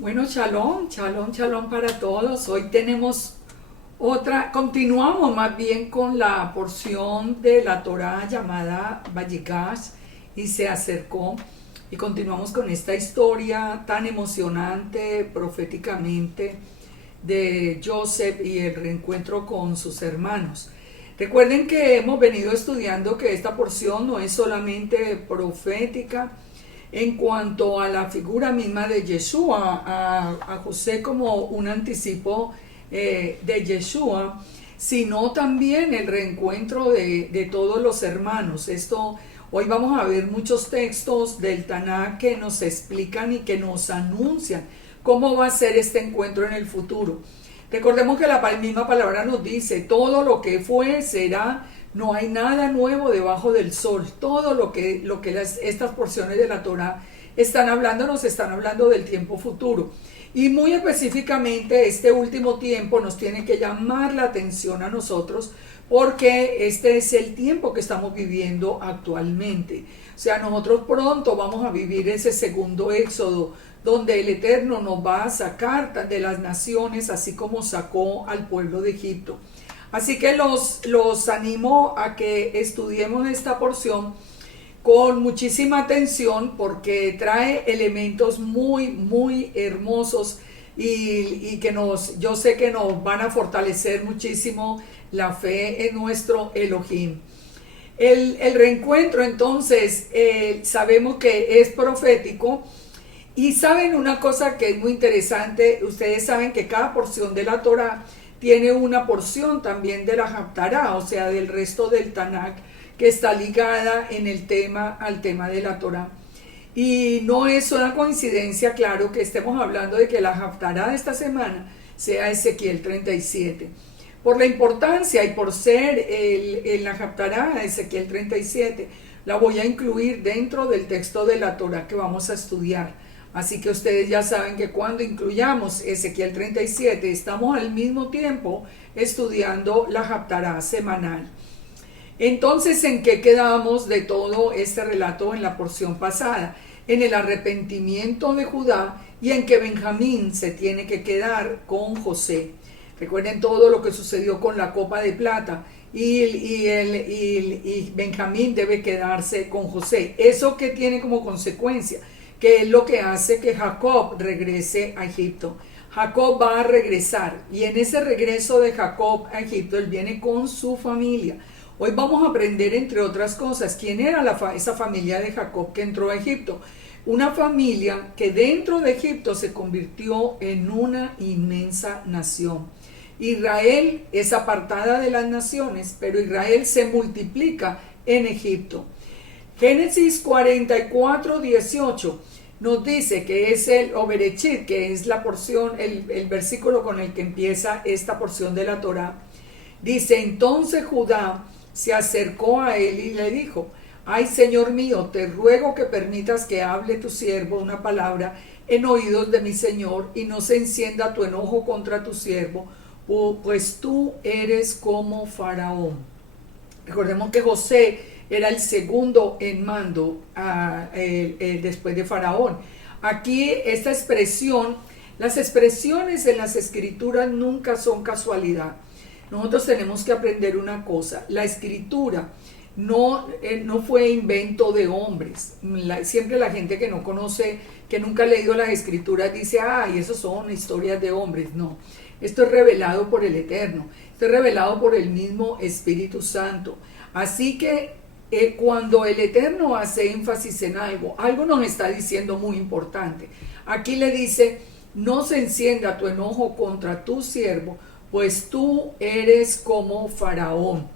Bueno, shalom, shalom, shalom para todos. Hoy tenemos continuamos más bien con la porción de la Torá llamada Vayigash y se acercó y continuamos con esta historia tan emocionante proféticamente de Joseph y el reencuentro con sus hermanos. Recuerden que hemos venido estudiando que esta porción no es solamente profética en cuanto a la figura misma de Yeshua, a José como un anticipo de Yeshua, sino también el reencuentro de todos los hermanos. Hoy vamos a ver muchos textos del Tanaj que nos explican y que nos anuncian cómo va a ser este encuentro en el futuro. Recordemos que la misma palabra nos dice, todo lo que fue será, no hay nada nuevo debajo del sol. Todo lo que estas porciones de la Torá nos están hablando del tiempo futuro. Y muy específicamente este último tiempo nos tiene que llamar la atención a nosotros porque este es el tiempo que estamos viviendo actualmente. O sea, nosotros pronto vamos a vivir ese segundo éxodo donde el Eterno nos va a sacar de las naciones así como sacó al pueblo de Egipto. Así que los animo a que estudiemos esta porción con muchísima atención porque trae elementos muy, muy hermosos y que yo sé que nos van a fortalecer muchísimo la fe en nuestro Elohim. El reencuentro entonces sabemos que es profético y saben una cosa que es muy interesante, ustedes saben que cada porción de la Torah tiene una porción también de la Haftará, o sea del resto del Tanaj, que está ligada al tema de la Torá. Y no es una coincidencia, claro, que estemos hablando de que la Haftará de esta semana sea Ezequiel 37. Por la importancia y por ser la Haftará de Ezequiel 37, la voy a incluir dentro del texto de la Torá que vamos a estudiar. Así que ustedes ya saben que cuando incluyamos Ezequiel 37, estamos al mismo tiempo estudiando la Haftará semanal. Entonces, ¿en qué quedamos de todo este relato en la porción pasada? En el arrepentimiento de Judá y en que Benjamín se tiene que quedar con José. Recuerden todo lo que sucedió con la copa de plata y Benjamín debe quedarse con José. ¿Eso qué tiene como consecuencia? Que es lo que hace que Jacob regrese a Egipto. Jacob va a regresar y en ese regreso de Jacob a Egipto él viene con su familia. Hoy vamos a aprender, entre otras cosas, quién era esa familia de Jacob que entró a Egipto. Una familia que dentro de Egipto se convirtió en una inmensa nación. Israel es apartada de las naciones, pero Israel se multiplica en Egipto. Génesis 44, 18 nos dice que es el Oberechit, que es la porción, el versículo con el que empieza esta porción de la Torá. Dice, entonces Judá se acercó a él y le dijo, ay Señor mío, te ruego que permitas que hable tu siervo una palabra en oídos de mi Señor y no se encienda tu enojo contra tu siervo, pues tú eres como Faraón. Recordemos que José era el segundo en mando después de Faraón. Aquí esta expresión, las expresiones en las escrituras nunca son casualidad. Nosotros tenemos que aprender una cosa, la escritura no fue invento de hombres. Siempre la gente que no conoce, que nunca ha leído las escrituras dice, ay, eso son historias de hombres. No, esto es revelado por el Eterno, esto es revelado por el mismo Espíritu Santo. Así que cuando el Eterno hace énfasis en algo nos está diciendo muy importante. Aquí le dice, no se encienda tu enojo contra tu siervo, pues tú eres como Faraón.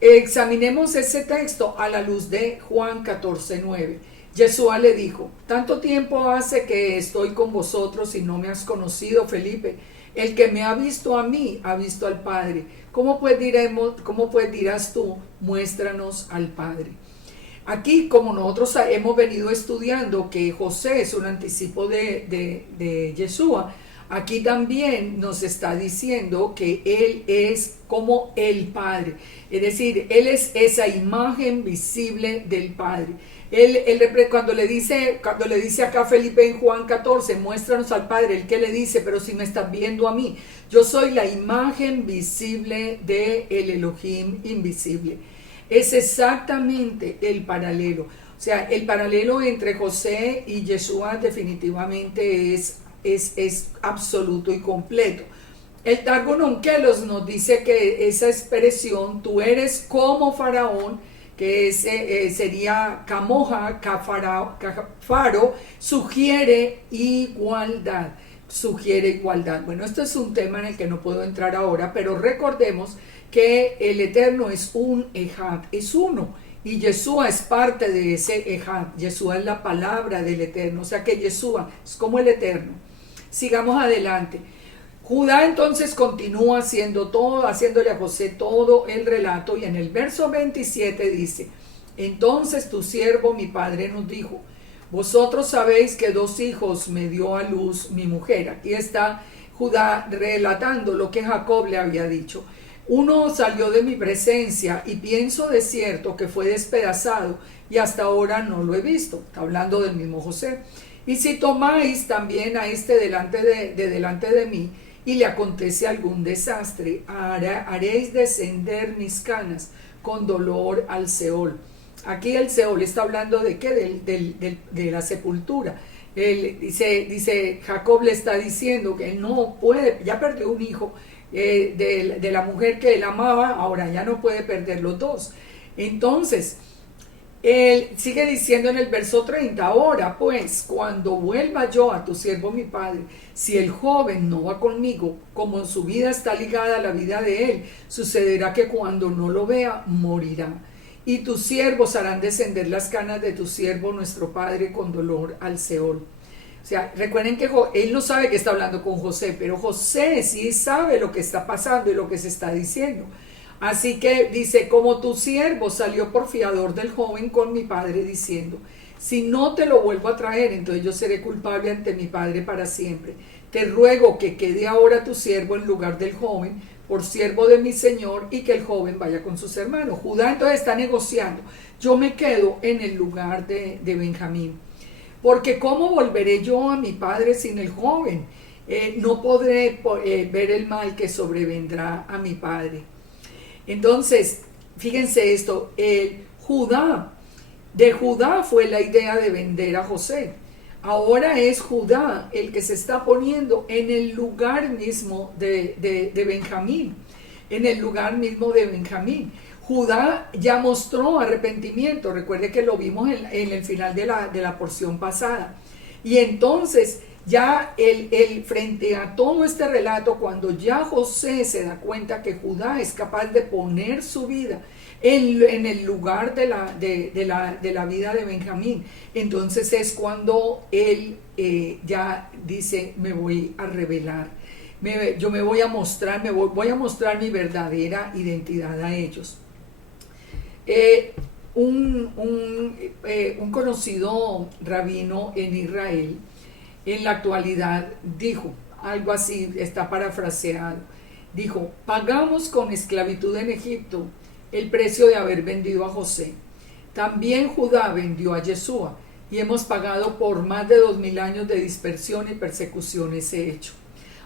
Examinemos ese texto a la luz de Juan 14:9. Yeshua le dijo, tanto tiempo hace que estoy con vosotros y no me has conocido, Felipe. El que me ha visto a mí, ha visto al Padre. ¿Cómo pues dirás tú, muéstranos al Padre? Aquí, como nosotros hemos venido estudiando que José es un anticipo de Yeshua, Aquí también nos está diciendo que Él es como el Padre, es decir, Él es esa imagen visible del Padre. Cuando le dice acá a Felipe en Juan 14, muéstranos al Padre, el que le dice, pero si me estás viendo a mí, yo soy la imagen visible de el Elohim invisible. Es exactamente el paralelo. O sea, el paralelo entre José y Yeshua definitivamente es absoluto y completo. El Targum Onkelos nos dice que esa expresión, tú eres como Faraón, que sería Camoja, Cafaro, sugiere igualdad. Sugiere igualdad. Bueno, esto es un tema en el que no puedo entrar ahora, pero recordemos que el Eterno es un Ejad, es uno. Y Yeshua es parte de ese Ejad. Yeshua es la palabra del Eterno. O sea que Yeshua es como el Eterno. Sigamos adelante. Judá entonces continúa haciéndole a José todo el relato, y en el verso 27 dice: entonces tu siervo mi padre nos dijo, vosotros sabéis que 2 hijos me dio a luz mi mujer. Aquí está Judá relatando lo que Jacob le había dicho. Uno salió de mi presencia y pienso de cierto que fue despedazado y hasta ahora no lo he visto. Está hablando del mismo José. Y si tomáis también a este delante de mí, y le acontece algún desastre, haréis descender mis canas con dolor al Seol. Aquí el Seol está hablando de qué, de la sepultura. Dice Jacob le está diciendo que él no puede, ya perdió un hijo de la mujer que él amaba, ahora ya no puede perder los 2. Entonces él sigue diciendo en el verso 30, ahora pues, cuando vuelva yo a tu siervo mi padre, si el joven no va conmigo, como su vida está ligada a la vida de él, sucederá que cuando no lo vea, morirá. Y tus siervos harán descender las canas de tu siervo nuestro padre con dolor al Seol. O sea, recuerden que él no sabe que está hablando con José, pero José sí sabe lo que está pasando y lo que se está diciendo. Así que dice, como tu siervo salió por fiador del joven con mi padre diciendo, si no te lo vuelvo a traer, entonces yo seré culpable ante mi padre para siempre. Te ruego que quede ahora tu siervo en lugar del joven, por siervo de mi señor, y que el joven vaya con sus hermanos. Judá entonces está negociando. Yo me quedo en el lugar de Benjamín. Porque ¿cómo volveré yo a mi padre sin el joven? No podré ver el mal que sobrevendrá a mi padre. Entonces, fíjense esto, de Judá fue la idea de vender a José. Ahora es Judá el que se está poniendo en el lugar mismo de Benjamín, en el lugar mismo de Benjamín. Judá ya mostró arrepentimiento, recuerde que lo vimos en el final de la porción pasada. Y entonces ya frente a todo este relato, cuando ya José se da cuenta que Judá es capaz de poner su vida en el lugar de la vida de Benjamín, entonces es cuando él ya dice, me voy a revelar, yo me voy a mostrar, voy a mostrar mi verdadera identidad a ellos. Un conocido rabino en Israel en la actualidad dijo, algo así, está parafraseado, dijo, pagamos con esclavitud en Egipto el precio de haber vendido a José. También Judá vendió a Yeshua y hemos pagado por más de 2000 años de dispersión y persecución ese hecho.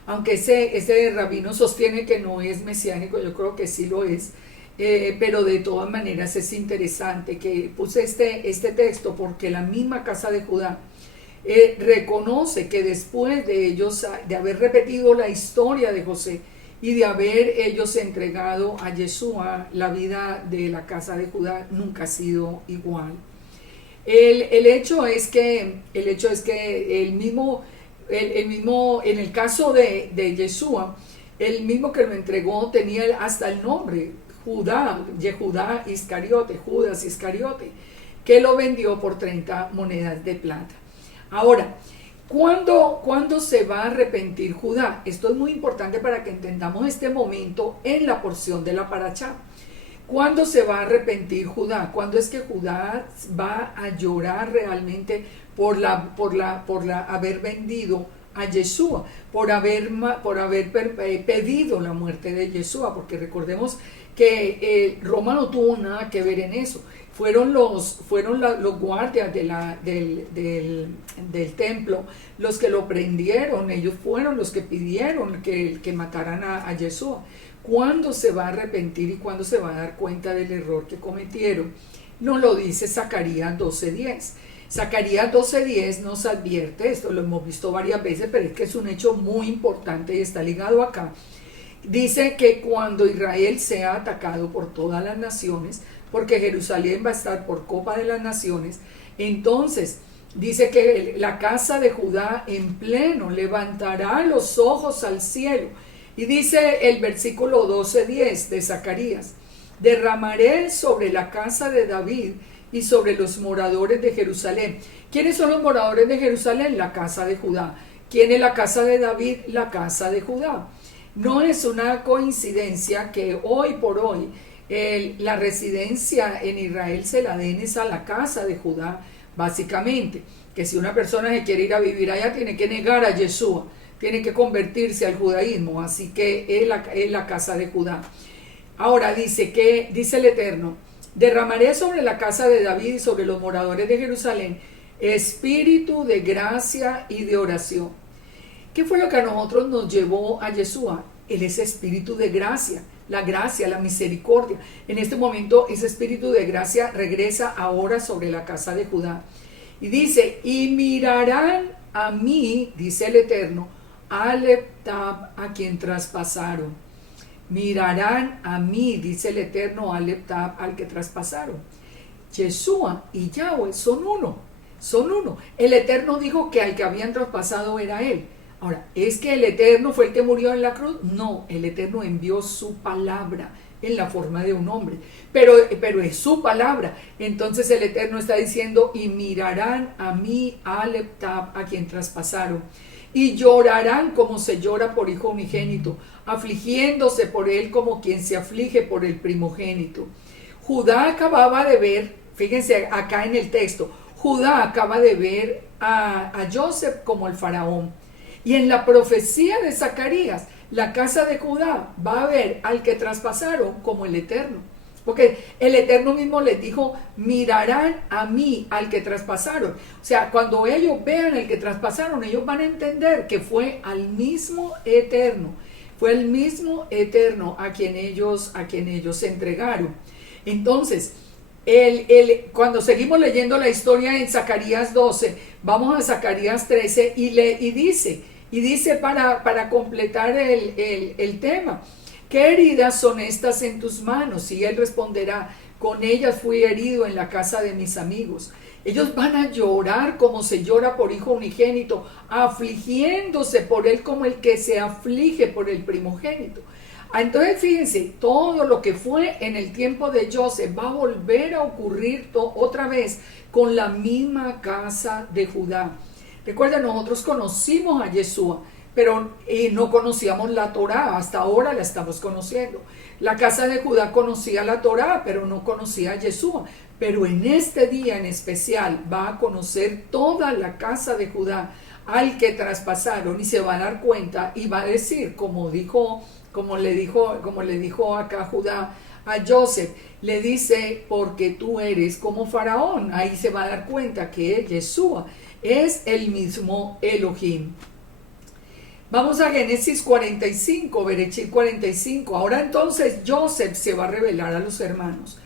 Aunque ese rabino sostiene que no es mesiánico, yo creo que sí lo es, pero de todas maneras es interesante que puse este texto porque la misma casa de Judá reconoce que después de ellos, de haber repetido la historia de José y de haber ellos entregado a Yeshua, la vida de la casa de Judá nunca ha sido igual. El hecho es que el mismo, en el caso de Yeshua, el mismo que lo entregó tenía hasta el nombre, Yehudá Iscariote, Judas Iscariote, que lo vendió por 30 monedas de plata. Ahora, ¿cuándo se va a arrepentir Judá? Esto es muy importante para que entendamos este momento en la porción de la Parashá. ¿Cuándo se va a arrepentir Judá? ¿Cuándo es que Judá va a llorar realmente por haber vendido a Yeshua, por haber pedido la muerte de Yeshua, porque recordemos que Roma no tuvo nada que ver en eso. Fueron los guardias del templo los que lo prendieron, ellos fueron los que pidieron que mataran a Yeshua. ¿Cuándo se va a arrepentir y cuándo se va a dar cuenta del error que cometieron? Nos lo dice Zacarías 12:10. Zacarías 12:10 nos advierte, esto lo hemos visto varias veces, pero es que es un hecho muy importante y está ligado acá. Dice que cuando Israel sea atacado por todas las naciones, porque Jerusalén va a estar por copa de las naciones, entonces dice que la casa de Judá en pleno levantará los ojos al cielo. Y dice el versículo 12:10 de Zacarías: derramaré sobre la casa de David y sobre los moradores de Jerusalén. ¿Quiénes son los moradores de Jerusalén? La casa de Judá. ¿Quién es la casa de David? La casa de Judá. No es una coincidencia que hoy por hoy la residencia en Israel se la den es a la casa de Judá, básicamente. Que si una persona se quiere ir a vivir allá, tiene que negar a Yeshua, tiene que convertirse al judaísmo, así que es la casa de Judá. Ahora dice el Eterno: derramaré sobre la casa de David y sobre los moradores de Jerusalén espíritu de gracia y de oración. ¿Qué fue lo que a nosotros nos llevó a Yeshua? Él es espíritu de gracia, la misericordia. En este momento ese espíritu de gracia regresa ahora sobre la casa de Judá. Y dice: y mirarán a mí, dice el Eterno, Aleptab, a quien traspasaron. Mirarán a mí, dice el Eterno, Aleptab, al que traspasaron. Yeshua y Yahweh son uno. El Eterno dijo que al que habían traspasado era Él. Ahora, ¿es que el Eterno fue el que murió en la cruz? No, el Eterno envió su palabra en la forma de un hombre, pero es su palabra. Entonces el Eterno está diciendo: y mirarán a mí, Aleptab, a quien traspasaron, y llorarán como se llora por hijo unigénito, afligiéndose por él como quien se aflige por el primogénito. Judá acababa de ver, fíjense acá en el texto, Judá acaba de ver a Joseph como el faraón. Y en la profecía de Zacarías, la casa de Judá va a ver al que traspasaron como el Eterno. Porque el Eterno mismo les dijo: mirarán a mí, al que traspasaron. O sea, cuando ellos vean al que traspasaron, ellos van a entender que fue al mismo Eterno. Fue el mismo Eterno a quien ellos se entregaron. Entonces, cuando seguimos leyendo la historia en Zacarías 12, vamos a Zacarías 13 y dice para completar el tema: ¿qué heridas son estas en tus manos? Y él responderá: con ellas fui herido en la casa de mis amigos. Ellos van a llorar como se llora por hijo unigénito, afligiéndose por él como el que se aflige por el primogénito. Entonces fíjense, todo lo que fue en el tiempo de Joseph va a volver a ocurrir otra vez con la misma casa de Judá. Recuerden, nosotros conocimos a Yeshua, pero no conocíamos la Torá, hasta ahora la estamos conociendo. La casa de Judá conocía la Torá, pero no conocía a Yeshua. Pero en este día en especial va a conocer toda la casa de Judá al que traspasaron, y se va a dar cuenta y va a decir, como le dijo acá Judá a Joseph, le dice: porque tú eres como Faraón. Ahí se va a dar cuenta que Yeshua es el mismo Elohim. Vamos a Génesis 45, Berechit 45. Ahora entonces Joseph se va a revelar a los hermanos.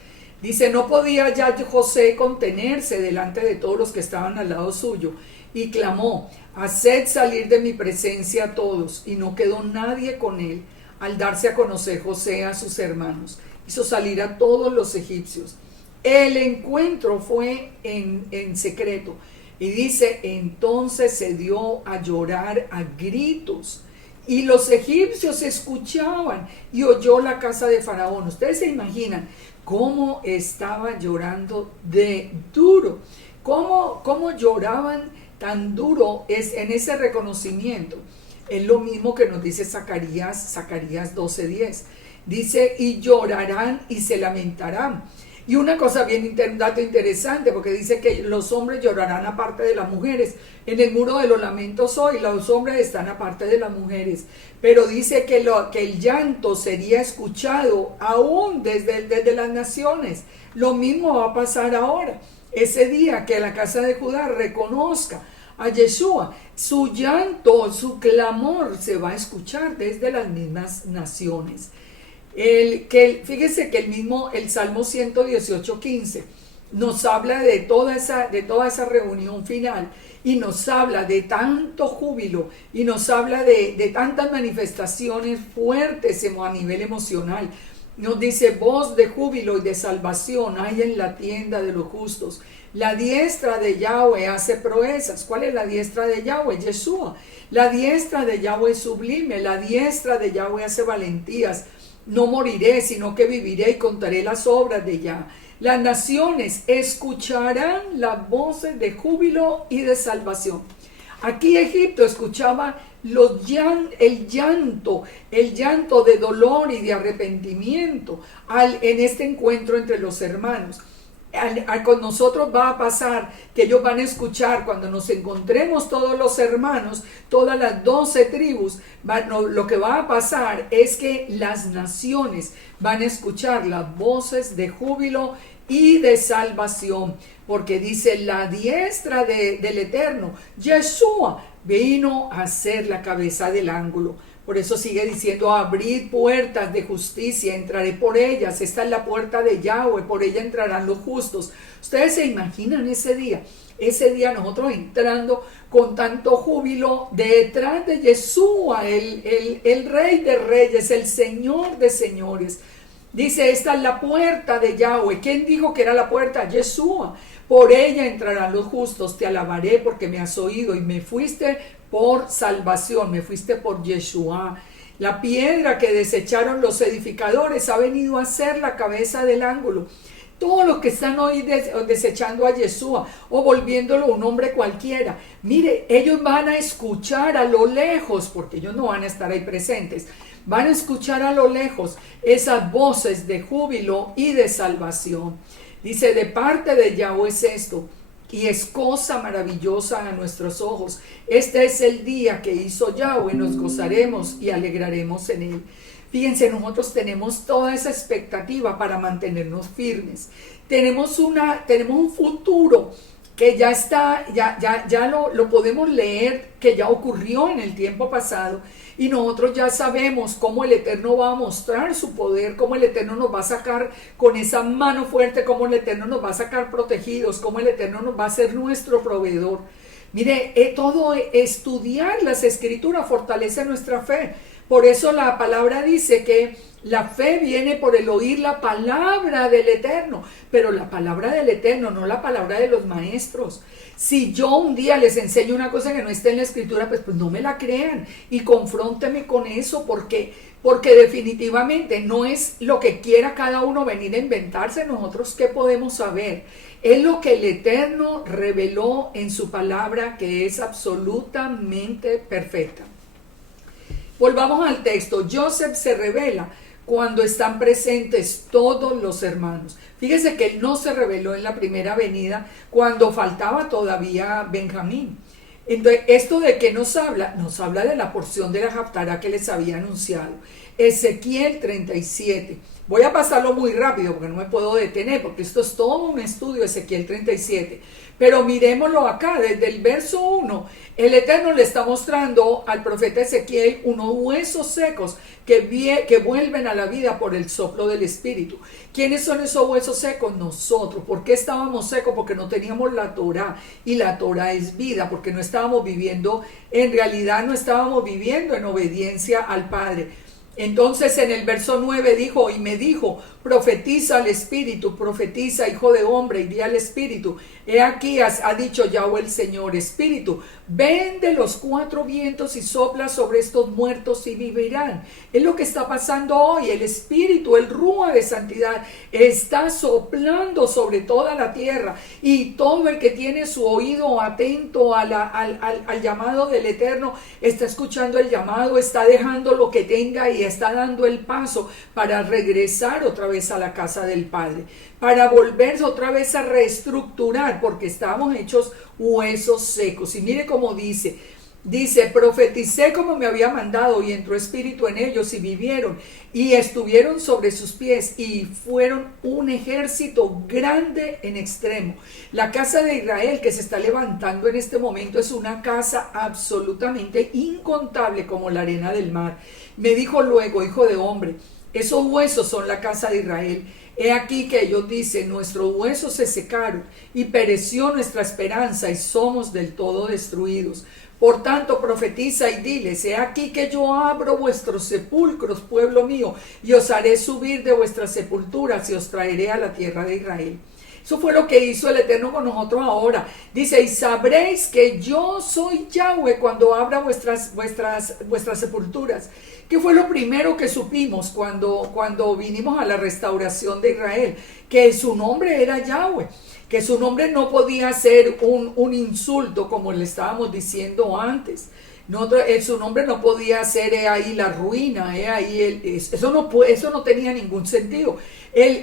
Dice: no podía ya José contenerse delante de todos los que estaban al lado suyo, y clamó: haced salir de mi presencia a todos. Y no quedó nadie con él. Al darse a conocer José a sus hermanos, hizo salir a todos los egipcios. El encuentro fue en secreto. Y dice: entonces se dio a llorar a gritos, y los egipcios escuchaban, y oyó la casa de Faraón. Ustedes se imaginan cómo estaba llorando de duro, cómo lloraban tan duro en ese reconocimiento. Es lo mismo que nos dice Zacarías 12:10. Dice: y llorarán y se lamentarán. Y una cosa bien, un dato interesante, porque dice que los hombres llorarán aparte de las mujeres. En el muro de los lamentos hoy, los hombres están aparte de las mujeres. Pero dice que el llanto sería escuchado aún desde las naciones. Lo mismo va a pasar ahora. Ese día que la casa de Judá reconozca a Yeshua, su llanto, su clamor se va a escuchar desde las mismas naciones. Fíjese que el Salmo 118:15 nos habla de toda esa reunión final y nos habla de tanto júbilo y nos habla de tantas manifestaciones fuertes a nivel emocional. Nos dice: voz de júbilo y de salvación hay en la tienda de los justos. La diestra de Yahweh hace proezas. ¿Cuál es la diestra de Yahweh? Yeshua. La diestra de Yahweh es sublime. La diestra de Yahweh hace valentías. No moriré, sino que viviré y contaré las obras de Yah. Las naciones escucharán las voces de júbilo y de salvación. Aquí Egipto escuchaba el llanto de dolor y de arrepentimiento en este encuentro entre los hermanos. Con nosotros va a pasar que ellos van a escuchar cuando nos encontremos todos los hermanos, todas las 12 tribus, lo que va a pasar es que las naciones van a escuchar las voces de júbilo y de salvación, porque dice: la diestra del Eterno, Yeshua, vino a ser la cabeza del ángulo. Por eso sigue diciendo: abrid puertas de justicia, entraré por ellas. Esta es la puerta de Yahweh, por ella entrarán los justos. Ustedes se imaginan ese día nosotros entrando con tanto júbilo detrás de Yeshua, el Rey de Reyes, el Señor de Señores. Dice: esta es la puerta de Yahweh. ¿Quién dijo que era la puerta? Yeshua. Por ella entrarán los justos. Te alabaré porque me has oído y me fuiste por salvación, me fuiste por Yeshua. La piedra que desecharon los edificadores ha venido a ser la cabeza del ángulo. Todos los que están hoy desechando a Yeshua o volviéndolo un hombre cualquiera, mire, ellos van a escuchar a lo lejos, porque ellos no van a estar ahí presentes, van a escuchar a lo lejos esas voces de júbilo y de salvación. Dice: de parte de Yahweh es esto, y es cosa maravillosa a nuestros ojos. Este es el día que hizo Yahweh, nos gozaremos y alegraremos en él. Fíjense, nosotros tenemos toda esa expectativa para mantenernos firmes. Tenemos un futuro que ya está, ya lo podemos leer, que ya ocurrió en el tiempo pasado, y nosotros ya sabemos cómo el Eterno va a mostrar su poder, cómo el Eterno nos va a sacar con esa mano fuerte, cómo el Eterno nos va a sacar protegidos, cómo el Eterno nos va a ser nuestro proveedor. Mire, estudiar las Escrituras fortalece nuestra fe. Por eso la palabra dice que la fe viene por el oír la palabra del Eterno, pero la palabra del Eterno, no la palabra de los maestros. Si yo un día les enseño una cosa que no está en la Escritura, pues no me la crean y confrónteme con eso, porque definitivamente no es lo que quiera cada uno venir a inventarse. Nosotros, ¿qué podemos saber? Es lo que el Eterno reveló en su palabra, que es absolutamente perfecta. Volvamos al texto. Joseph se revela cuando están presentes todos los hermanos. Fíjese que él no se reveló en la primera venida cuando faltaba todavía Benjamín. Entonces, ¿esto de qué nos habla? Nos habla de la porción de la Haftará que les había anunciado. Ezequiel 37. Voy a pasarlo muy rápido porque no me puedo detener, porque esto es todo un estudio, Ezequiel 37. Pero miremoslo acá, desde el verso 1, el Eterno le está mostrando al profeta Ezequiel unos huesos secos que vuelven a la vida por el soplo del Espíritu. ¿Quiénes son esos huesos secos? Nosotros. ¿Por qué estábamos secos? Porque no teníamos la Torá, y la Torá es vida, porque no estábamos viviendo, en realidad no estábamos viviendo en obediencia al Padre. Entonces en el verso 9 dijo: y me dijo, profetiza al Espíritu, profetiza, hijo de hombre, y di al Espíritu: he aquí ha dicho Yahweh el Señor, Espíritu, ven de los 4 vientos y sopla sobre estos muertos y vivirán. Es lo que está pasando hoy. El Espíritu, el Rúa de santidad, está soplando sobre toda la tierra, y todo el que tiene su oído atento al llamado del Eterno está escuchando el llamado, está dejando lo que tenga y está dando el paso para regresar otra vez a la casa del Padre, para volverse otra vez a reestructurar, porque estábamos hechos huesos secos. Y mire cómo dice, profeticé como me había mandado y entró espíritu en ellos y vivieron y estuvieron sobre sus pies y fueron un ejército grande en extremo. La casa de Israel que se está levantando en este momento es una casa absolutamente incontable como la arena del mar. Me dijo luego, hijo de hombre, esos huesos son la casa de Israel. He aquí que ellos dicen, nuestros huesos se secaron y pereció nuestra esperanza y somos del todo destruidos. Por tanto, profetiza y diles, he aquí que yo abro vuestros sepulcros, pueblo mío, y os haré subir de vuestras sepulturas y os traeré a la tierra de Israel. Eso fue lo que hizo el Eterno con nosotros ahora. Dice, y sabréis que yo soy Yahweh cuando abra vuestras sepulturas. ¿Qué fue lo primero que supimos cuando vinimos a la restauración de Israel? Que su nombre era Yahweh. Que su nombre no podía ser un insulto como le estábamos diciendo antes. Su nombre no podía ser ahí la ruina, eso no tenía ningún sentido.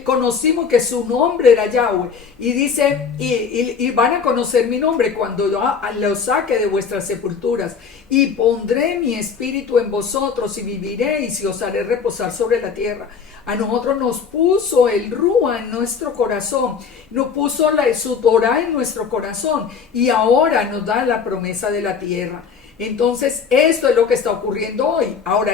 Conocimos que su nombre era Yahweh y dice, y van a conocer mi nombre cuando yo los saque de vuestras sepulturas y pondré mi espíritu en vosotros y viviréis y os haré reposar sobre la tierra. A nosotros nos puso el Rúa en nuestro corazón, nos puso su Torah en nuestro corazón y ahora nos da la promesa de la tierra. Entonces, esto es lo que está ocurriendo hoy. Ahora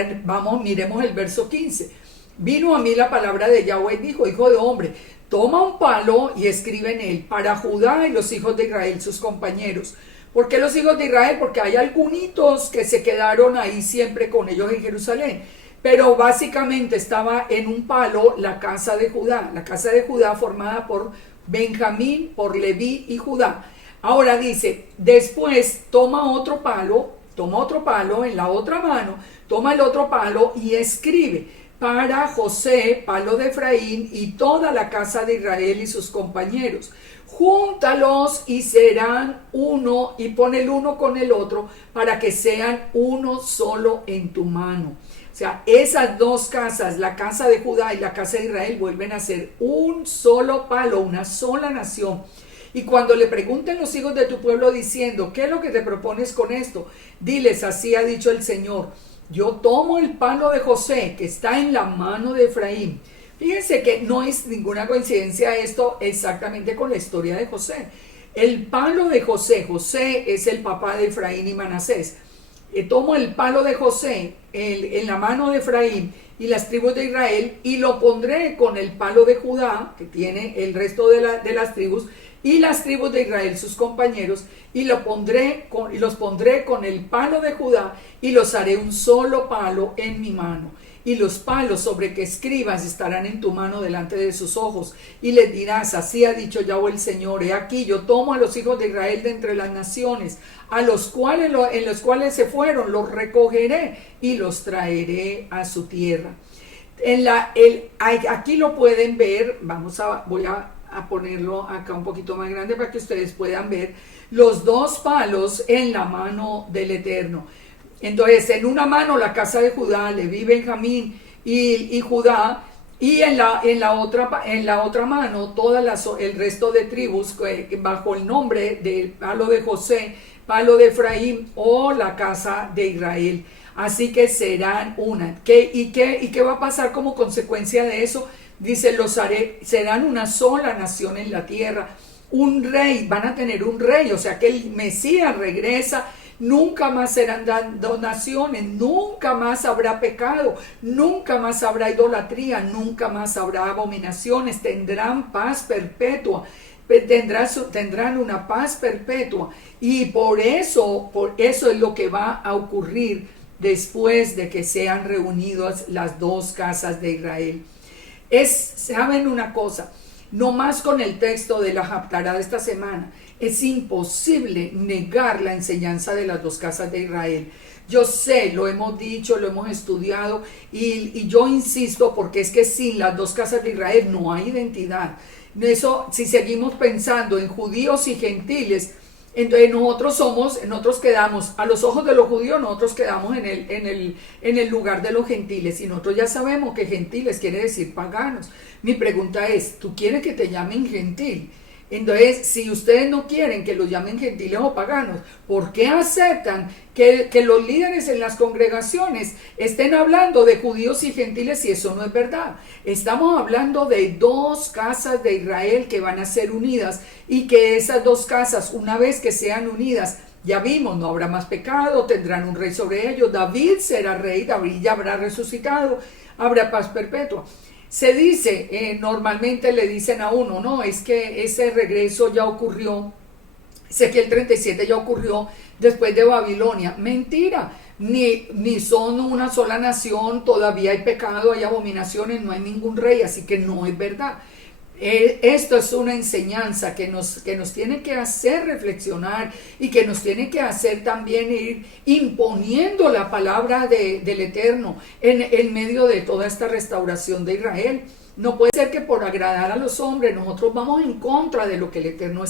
miremos el verso 15. Vino a mí la palabra de Yahweh y dijo, hijo de hombre, toma un palo y escribe en él, para Judá y los hijos de Israel, sus compañeros. ¿Por qué los hijos de Israel? Porque hay algunos que se quedaron ahí siempre con ellos en Jerusalén. Pero básicamente estaba en un palo la casa de Judá formada por Benjamín, por Leví y Judá. Ahora dice, después toma otro palo en la otra mano, toma el otro palo y escribe, para José, palo de Efraín y toda la casa de Israel y sus compañeros. Júntalos y serán uno y pon el uno con el otro para que sean uno solo en tu mano. O sea, esas dos casas, la casa de Judá y la casa de Israel, vuelven a ser un solo palo, una sola nación. Y cuando le pregunten los hijos de tu pueblo diciendo, ¿qué es lo que te propones con esto? Diles, así ha dicho el Señor, yo tomo el palo de José que está en la mano de Efraín. Fíjense que no es ninguna coincidencia esto exactamente con la historia de José. El palo de José es el papá de Efraín y Manasés. Tomo el palo de José en la mano de Efraín y las tribus de Israel y lo pondré con el palo de Judá, que tiene el resto de las tribus, y las tribus de Israel, sus compañeros, y los pondré con el palo de Judá y los haré un solo palo en mi mano. Y los palos sobre que escribas estarán en tu mano delante de sus ojos. Y les dirás, así ha dicho Yahweh el Señor, he aquí yo tomo a los hijos de Israel de entre las naciones, en los cuales se fueron, los recogeré y los traeré a su tierra. Aquí lo pueden ver, voy a ponerlo acá un poquito más grande para que ustedes puedan ver los dos palos en la mano del Eterno. Entonces, en una mano la casa de Judá, Leví, Benjamín y Judá, y en la otra mano el resto de tribus bajo el nombre del palo de José, palo de Efraín o la casa de Israel. Así que serán una. ¿Y qué va a pasar como consecuencia de eso? Dice, serán una sola nación en la tierra. Un rey, van a tener un rey, o sea que el Mesías regresa. Nunca más serán donaciones, nunca más habrá pecado, nunca más habrá idolatría, nunca más habrá abominaciones, tendrán paz perpetua, tendrán una paz perpetua. Y por eso es lo que va a ocurrir después de que sean reunidas las dos casas de Israel. ¿Saben una cosa? No más con el texto de la Haftará de esta semana, es imposible negar la enseñanza de las dos casas de Israel. Yo sé, lo hemos dicho, lo hemos estudiado y yo insisto porque es que sin las dos casas de Israel no hay identidad. Eso, si seguimos pensando en judíos y gentiles, Entonces nosotros quedamos, a los ojos de los judíos, nosotros quedamos en el lugar de los gentiles. Y nosotros ya sabemos que gentiles quiere decir paganos. Mi pregunta es, ¿tú quieres que te llamen gentil? Entonces, si ustedes no quieren que los llamen gentiles o paganos, ¿por qué aceptan que los líderes en las congregaciones estén hablando de judíos y gentiles si eso no es verdad? Estamos hablando de dos casas de Israel que van a ser unidas y que esas dos casas, una vez que sean unidas, ya vimos, no habrá más pecado, tendrán un rey sobre ellos, David será rey, David ya habrá resucitado, habrá paz perpetua. Se dice, normalmente le dicen a uno, no, es que ese regreso ya ocurrió, Ezequiel 37 ya ocurrió después de Babilonia. Mentira, ni son una sola nación, todavía hay pecado, hay abominaciones, no hay ningún rey, así que no es verdad. Esto es una enseñanza que nos tiene que hacer reflexionar y que nos tiene que hacer también ir imponiendo la palabra del Eterno en medio de toda esta restauración de Israel. No puede ser que por agradar a los hombres nosotros vamos en contra de lo que el Eterno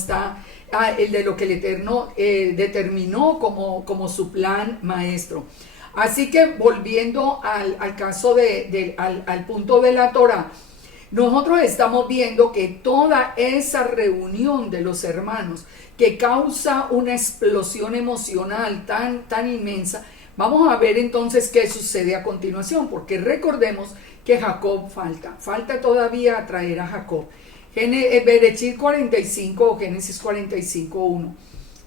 determinó como su plan maestro. Así que volviendo al caso al punto de la Torá, nosotros estamos viendo que toda esa reunión de los hermanos que causa una explosión emocional tan inmensa, vamos a ver entonces qué sucede a continuación, porque recordemos que Jacob falta todavía traer a Jacob. Berechit 45 o Génesis 45:1.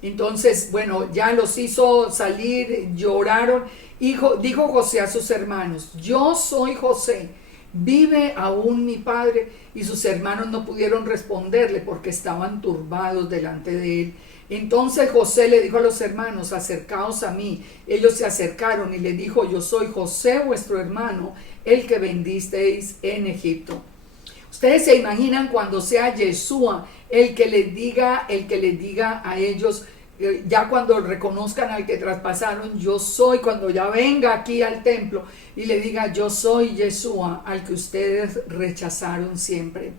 Entonces, bueno, ya los hizo salir, lloraron, dijo José a sus hermanos, yo soy José, ¿vive aún mi padre? Y sus hermanos no pudieron responderle porque estaban turbados delante de él. Entonces José le dijo a los hermanos, acercaos a mí. Ellos se acercaron y le dijo, yo soy José vuestro hermano, el que vendisteis en Egipto. Ustedes se imaginan cuando sea Yeshua el que les diga a ellos, ya cuando reconozcan al que traspasaron, yo soy, cuando ya venga aquí al templo y le diga, yo soy Yeshua, al que ustedes rechazaron siempre.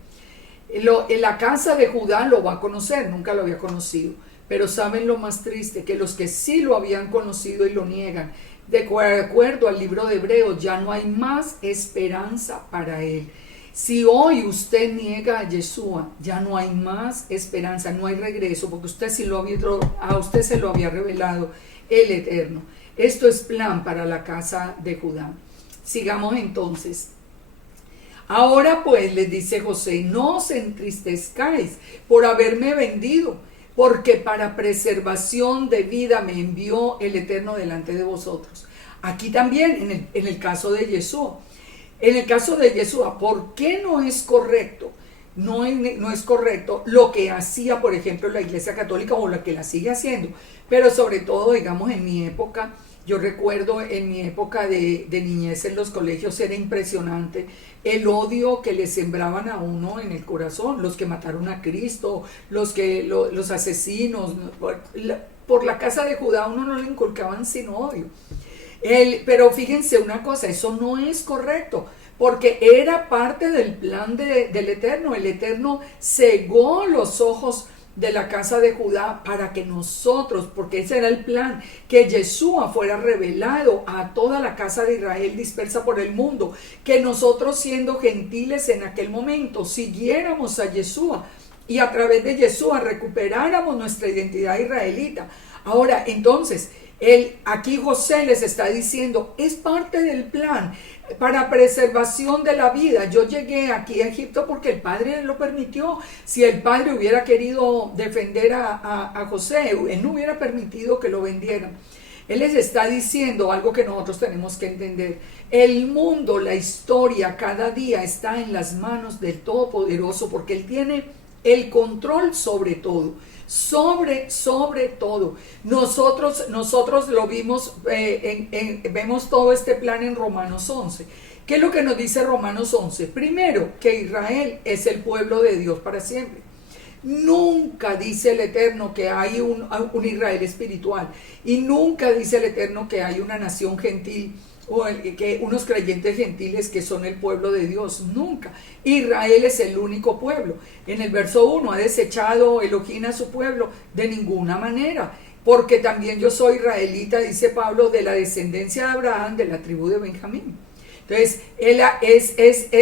En la casa de Judá lo va a conocer, nunca lo había conocido, pero saben lo más triste, que los que sí lo habían conocido y lo niegan, de acuerdo al libro de Hebreos, ya no hay más esperanza para él. Si hoy usted niega a Yeshua, ya no hay más esperanza, no hay regreso, porque a usted se lo había revelado el Eterno. Esto es plan para la casa de Judá. Sigamos entonces. Ahora pues, les dice José, no os entristezcáis por haberme vendido, porque para preservación de vida me envió el Eterno delante de vosotros. Aquí también, en el caso de Yeshua. En el caso de Yeshua, ¿por qué no es correcto? No es correcto lo que hacía, por ejemplo, la Iglesia Católica o lo que la sigue haciendo. Pero sobre todo, digamos, en mi época, yo recuerdo en mi época de niñez en los colegios era impresionante el odio que le sembraban a uno en el corazón, los que mataron a Cristo, los asesinos. Por la casa de Judá a uno no le inculcaban sino odio. Pero fíjense una cosa, eso no es correcto, porque era parte del plan del Eterno. El Eterno cegó los ojos de la casa de Judá para que nosotros, porque ese era el plan, que Yeshua fuera revelado a toda la casa de Israel dispersa por el mundo, que nosotros siendo gentiles en aquel momento siguiéramos a Yeshua y a través de Yeshua recuperáramos nuestra identidad israelita. Ahora, entonces, aquí José les está diciendo, es parte del plan para preservación de la vida. Yo llegué aquí a Egipto porque el padre lo permitió. Si el padre hubiera querido defender a José, él no hubiera permitido que lo vendieran. Él les está diciendo algo que nosotros tenemos que entender. El mundo, la historia, cada día está en las manos del Todopoderoso, porque Él tiene el control sobre todo. Sobre todo. Nosotros lo vimos, vemos todo este plan en Romanos 11. ¿Qué es lo que nos dice Romanos 11? Primero, que Israel es el pueblo de Dios para siempre. Nunca dice el Eterno que hay un Israel espiritual, y nunca dice el Eterno que hay una nación gentil o que unos creyentes gentiles que son el pueblo de Dios. Nunca. Israel es el único pueblo. En el verso 1, ¿ha desechado Elohim a su pueblo? De ninguna manera, porque también yo soy israelita, dice Pablo, de la descendencia de Abraham, de la tribu de Benjamín. Entonces,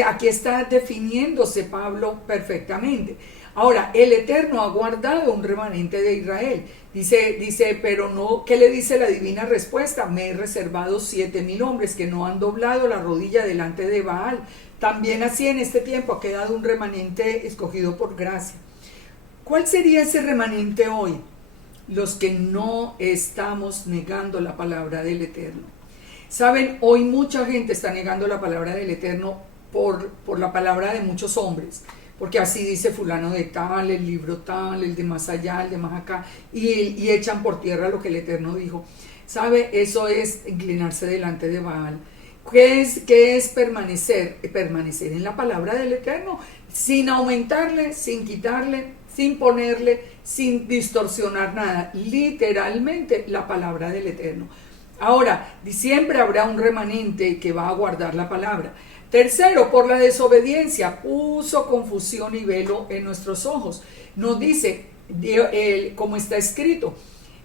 aquí está definiéndose Pablo perfectamente. Ahora, el Eterno ha guardado un remanente de Israel. Dice, pero no, ¿qué le dice la divina respuesta? Me he reservado 7,000 hombres que no han doblado la rodilla delante de Baal. También así en este tiempo ha quedado un remanente escogido por gracia. ¿Cuál sería ese remanente hoy? Los que no estamos negando la palabra del Eterno. Saben, hoy mucha gente está negando la palabra del Eterno por la palabra de muchos hombres, porque así dice fulano de tal, el libro tal, el de más allá, el de más acá, y echan por tierra lo que el Eterno dijo. ¿Sabe? Eso es inclinarse delante de Baal. ¿Qué es permanecer? Permanecer en la palabra del Eterno, sin aumentarle, sin quitarle, sin ponerle, sin distorsionar nada. Literalmente la palabra del Eterno. Ahora, siempre habrá un remanente que va a guardar la palabra. Tercero, por la desobediencia puso confusión y velo en nuestros ojos. Nos dice, como está escrito,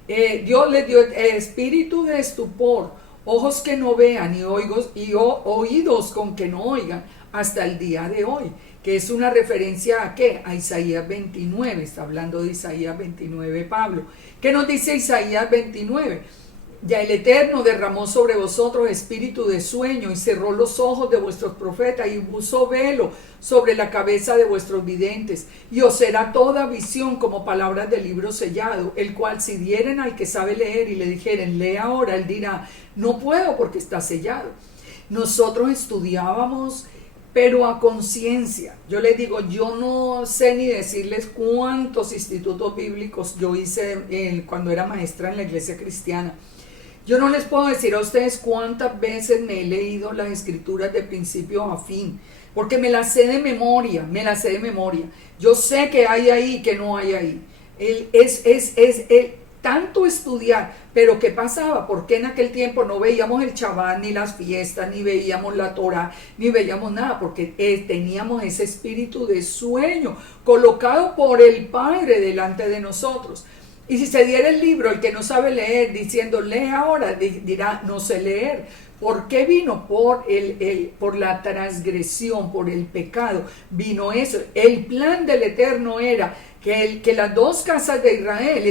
Dios le dio espíritu de estupor, ojos que no vean y oídos con que no oigan, hasta el día de hoy. Que es una referencia a ¿qué? A Isaías 29, está hablando de Isaías 29 Pablo. ¿Qué nos dice Isaías 29? Ya el Eterno derramó sobre vosotros espíritu de sueño y cerró los ojos de vuestros profetas y puso velo sobre la cabeza de vuestros videntes, y os será toda visión como palabras del libro sellado, el cual si dieren al que sabe leer y le dijeren lee ahora, él dirá no puedo porque está sellado. Nosotros estudiábamos pero a conciencia. Yo les digo, yo no sé ni decirles cuántos institutos bíblicos yo hice cuando era maestra en la iglesia cristiana. Yo no les puedo decir a ustedes cuántas veces me he leído las escrituras de principio a fin, porque me las sé de memoria, Yo sé que hay ahí, que no hay ahí. Tanto estudiar, pero ¿qué pasaba? Porque en aquel tiempo no veíamos el Shabbat, ni las fiestas, ni veíamos la Torah, ni veíamos nada, porque teníamos ese espíritu de sueño colocado por el Padre delante de nosotros. Y si se diera el libro, el que no sabe leer, diciendo lee ahora, dirá no sé leer. ¿Por qué vino? Por la transgresión, por el pecado. Vino eso. El plan del Eterno era que las dos casas de Israel,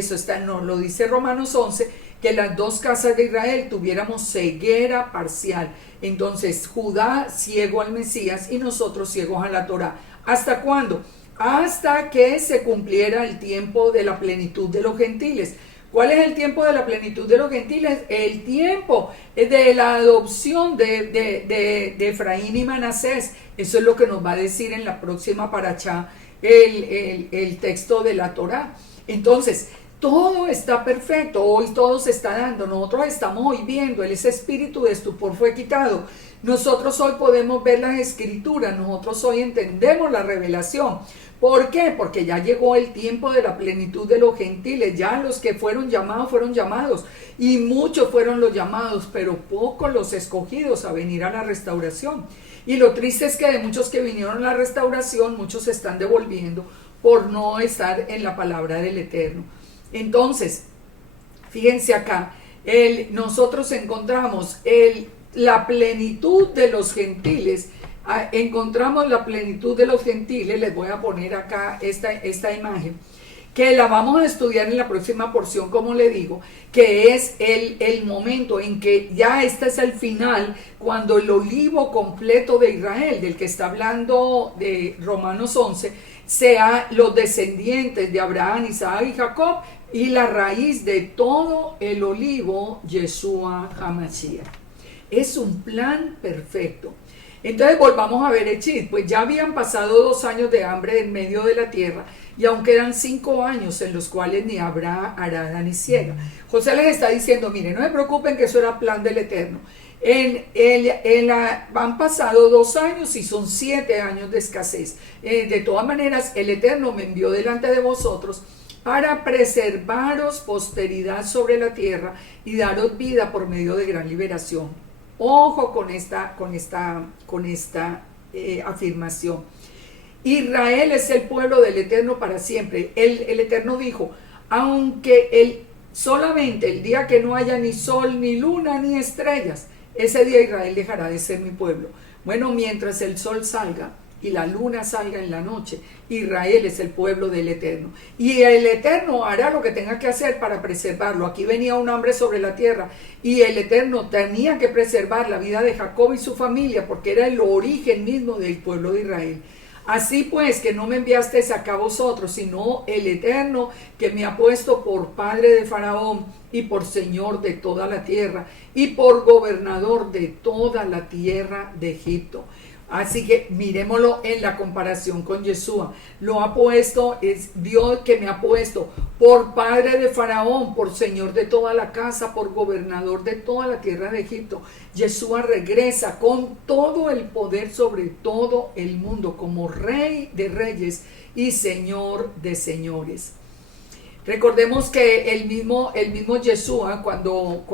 lo dice Romanos 11, que las dos casas de Israel tuviéramos ceguera parcial. Entonces Judá ciego al Mesías y nosotros ciegos a la Torah. ¿Hasta cuándo? Hasta que se cumpliera el tiempo de la plenitud de los gentiles. ¿Cuál es el tiempo de la plenitud de los gentiles? El tiempo de la adopción de Efraín y Manasés. Eso es lo que nos va a decir en la próxima parashá el texto de la Torá. Entonces, todo está perfecto, hoy todo se está dando, nosotros estamos hoy viendo, ese espíritu de estupor fue quitado. Nosotros hoy podemos ver las escrituras, nosotros hoy entendemos la revelación. ¿Por qué? Porque ya llegó el tiempo de la plenitud de los gentiles, ya los que fueron llamados, y muchos fueron los llamados, pero pocos los escogidos a venir a la restauración. Y lo triste es que de muchos que vinieron a la restauración, muchos se están devolviendo por no estar en la palabra del Eterno. Entonces, fíjense acá, nosotros encontramos la plenitud de los gentiles. Encontramos la plenitud de los gentiles. Les voy a poner acá esta imagen, que la vamos a estudiar en la próxima porción, como le digo, que es el momento en que ya este es el final, cuando el olivo completo de Israel, del que está hablando de Romanos 11, sea los descendientes de Abraham, Isaac y Jacob, y la raíz de todo el olivo, Yeshua HaMashiach. Es un plan perfecto. Entonces volvamos a ver Echid, pues ya habían pasado 2 años de hambre en medio de la tierra, y aún quedan 5 años en los cuales ni habrá arada ni siega. José les está diciendo, miren, no se preocupen que eso era plan del Eterno. Han pasado 2 años y son 7 años de escasez. De todas maneras, el Eterno me envió delante de vosotros para preservaros posteridad sobre la tierra y daros vida por medio de gran liberación. Ojo con esta afirmación. Israel es el pueblo del Eterno para siempre. El Eterno dijo, aunque solamente el día que no haya ni sol, ni luna, ni estrellas, ese día Israel dejará de ser mi pueblo. Bueno, mientras el sol salga y la luna salga en la noche, Israel es el pueblo del Eterno. Y el Eterno hará lo que tenga que hacer para preservarlo. Aquí venía un hambre sobre la tierra y el Eterno tenía que preservar la vida de Jacob y su familia porque era el origen mismo del pueblo de Israel. Así pues, que no me enviasteis acá vosotros, sino el Eterno que me ha puesto por padre de Faraón y por señor de toda la tierra y por gobernador de toda la tierra de Egipto. Así que miremoslo en la comparación con Yeshua. Lo ha puesto, es Dios que me ha puesto por padre de Faraón, por señor de toda la casa, por gobernador de toda la tierra de Egipto. Yeshua regresa con todo el poder sobre todo el mundo, como rey de reyes y señor de señores. Recordemos que el mismo Yeshua, cuando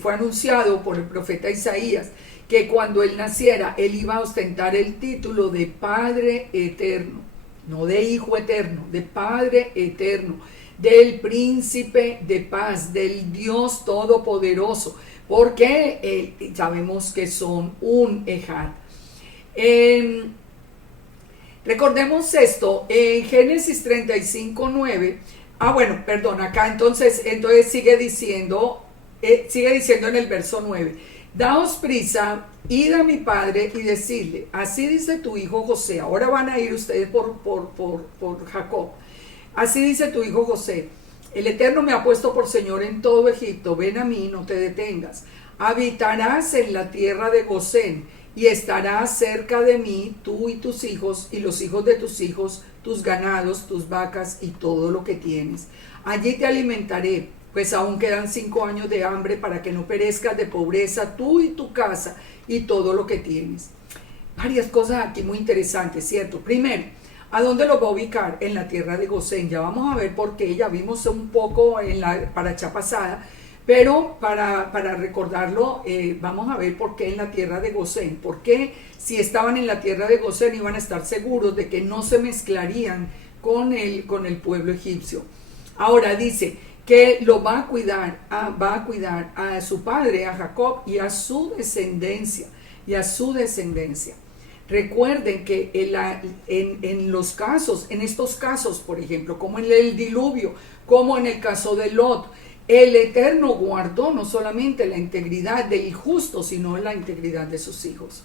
fue anunciado por el profeta Isaías, que cuando él naciera, él iba a ostentar el título de Padre Eterno, no de Hijo Eterno, de Padre Eterno, del Príncipe de Paz, del Dios Todopoderoso, porque sabemos que son un Ejad. Recordemos esto, en Génesis 35:9, acá entonces sigue diciendo en el verso 9, daos prisa, id a mi padre y decidle, así dice tu hijo José. Ahora van a ir ustedes por Jacob. Así dice tu hijo José, el Eterno me ha puesto por Señor en todo Egipto, ven a mí, no te detengas. Habitarás en la tierra de Gosén y estarás cerca de mí, tú y tus hijos y los hijos de tus hijos, tus ganados, tus vacas y todo lo que tienes. Allí te alimentaré, pues aún quedan 5 años de hambre para que no perezcas de pobreza tú y tu casa y todo lo que tienes. Varias cosas aquí muy interesantes, ¿cierto? Primero, ¿a dónde lo va a ubicar? En la tierra de Gosén. Ya vamos a ver por qué, ya vimos un poco en la paracha pasada, pero para recordarlo, vamos a ver por qué en la tierra de Gosén. Porque si estaban en la tierra de Gosén iban a estar seguros de que no se mezclarían con el pueblo egipcio. Ahora dice que lo va a cuidar a su padre, a Jacob, y a su descendencia, Recuerden que en estos casos, por ejemplo, como en el diluvio, como en el caso de Lot, el Eterno guardó no solamente la integridad del justo, sino la integridad de sus hijos.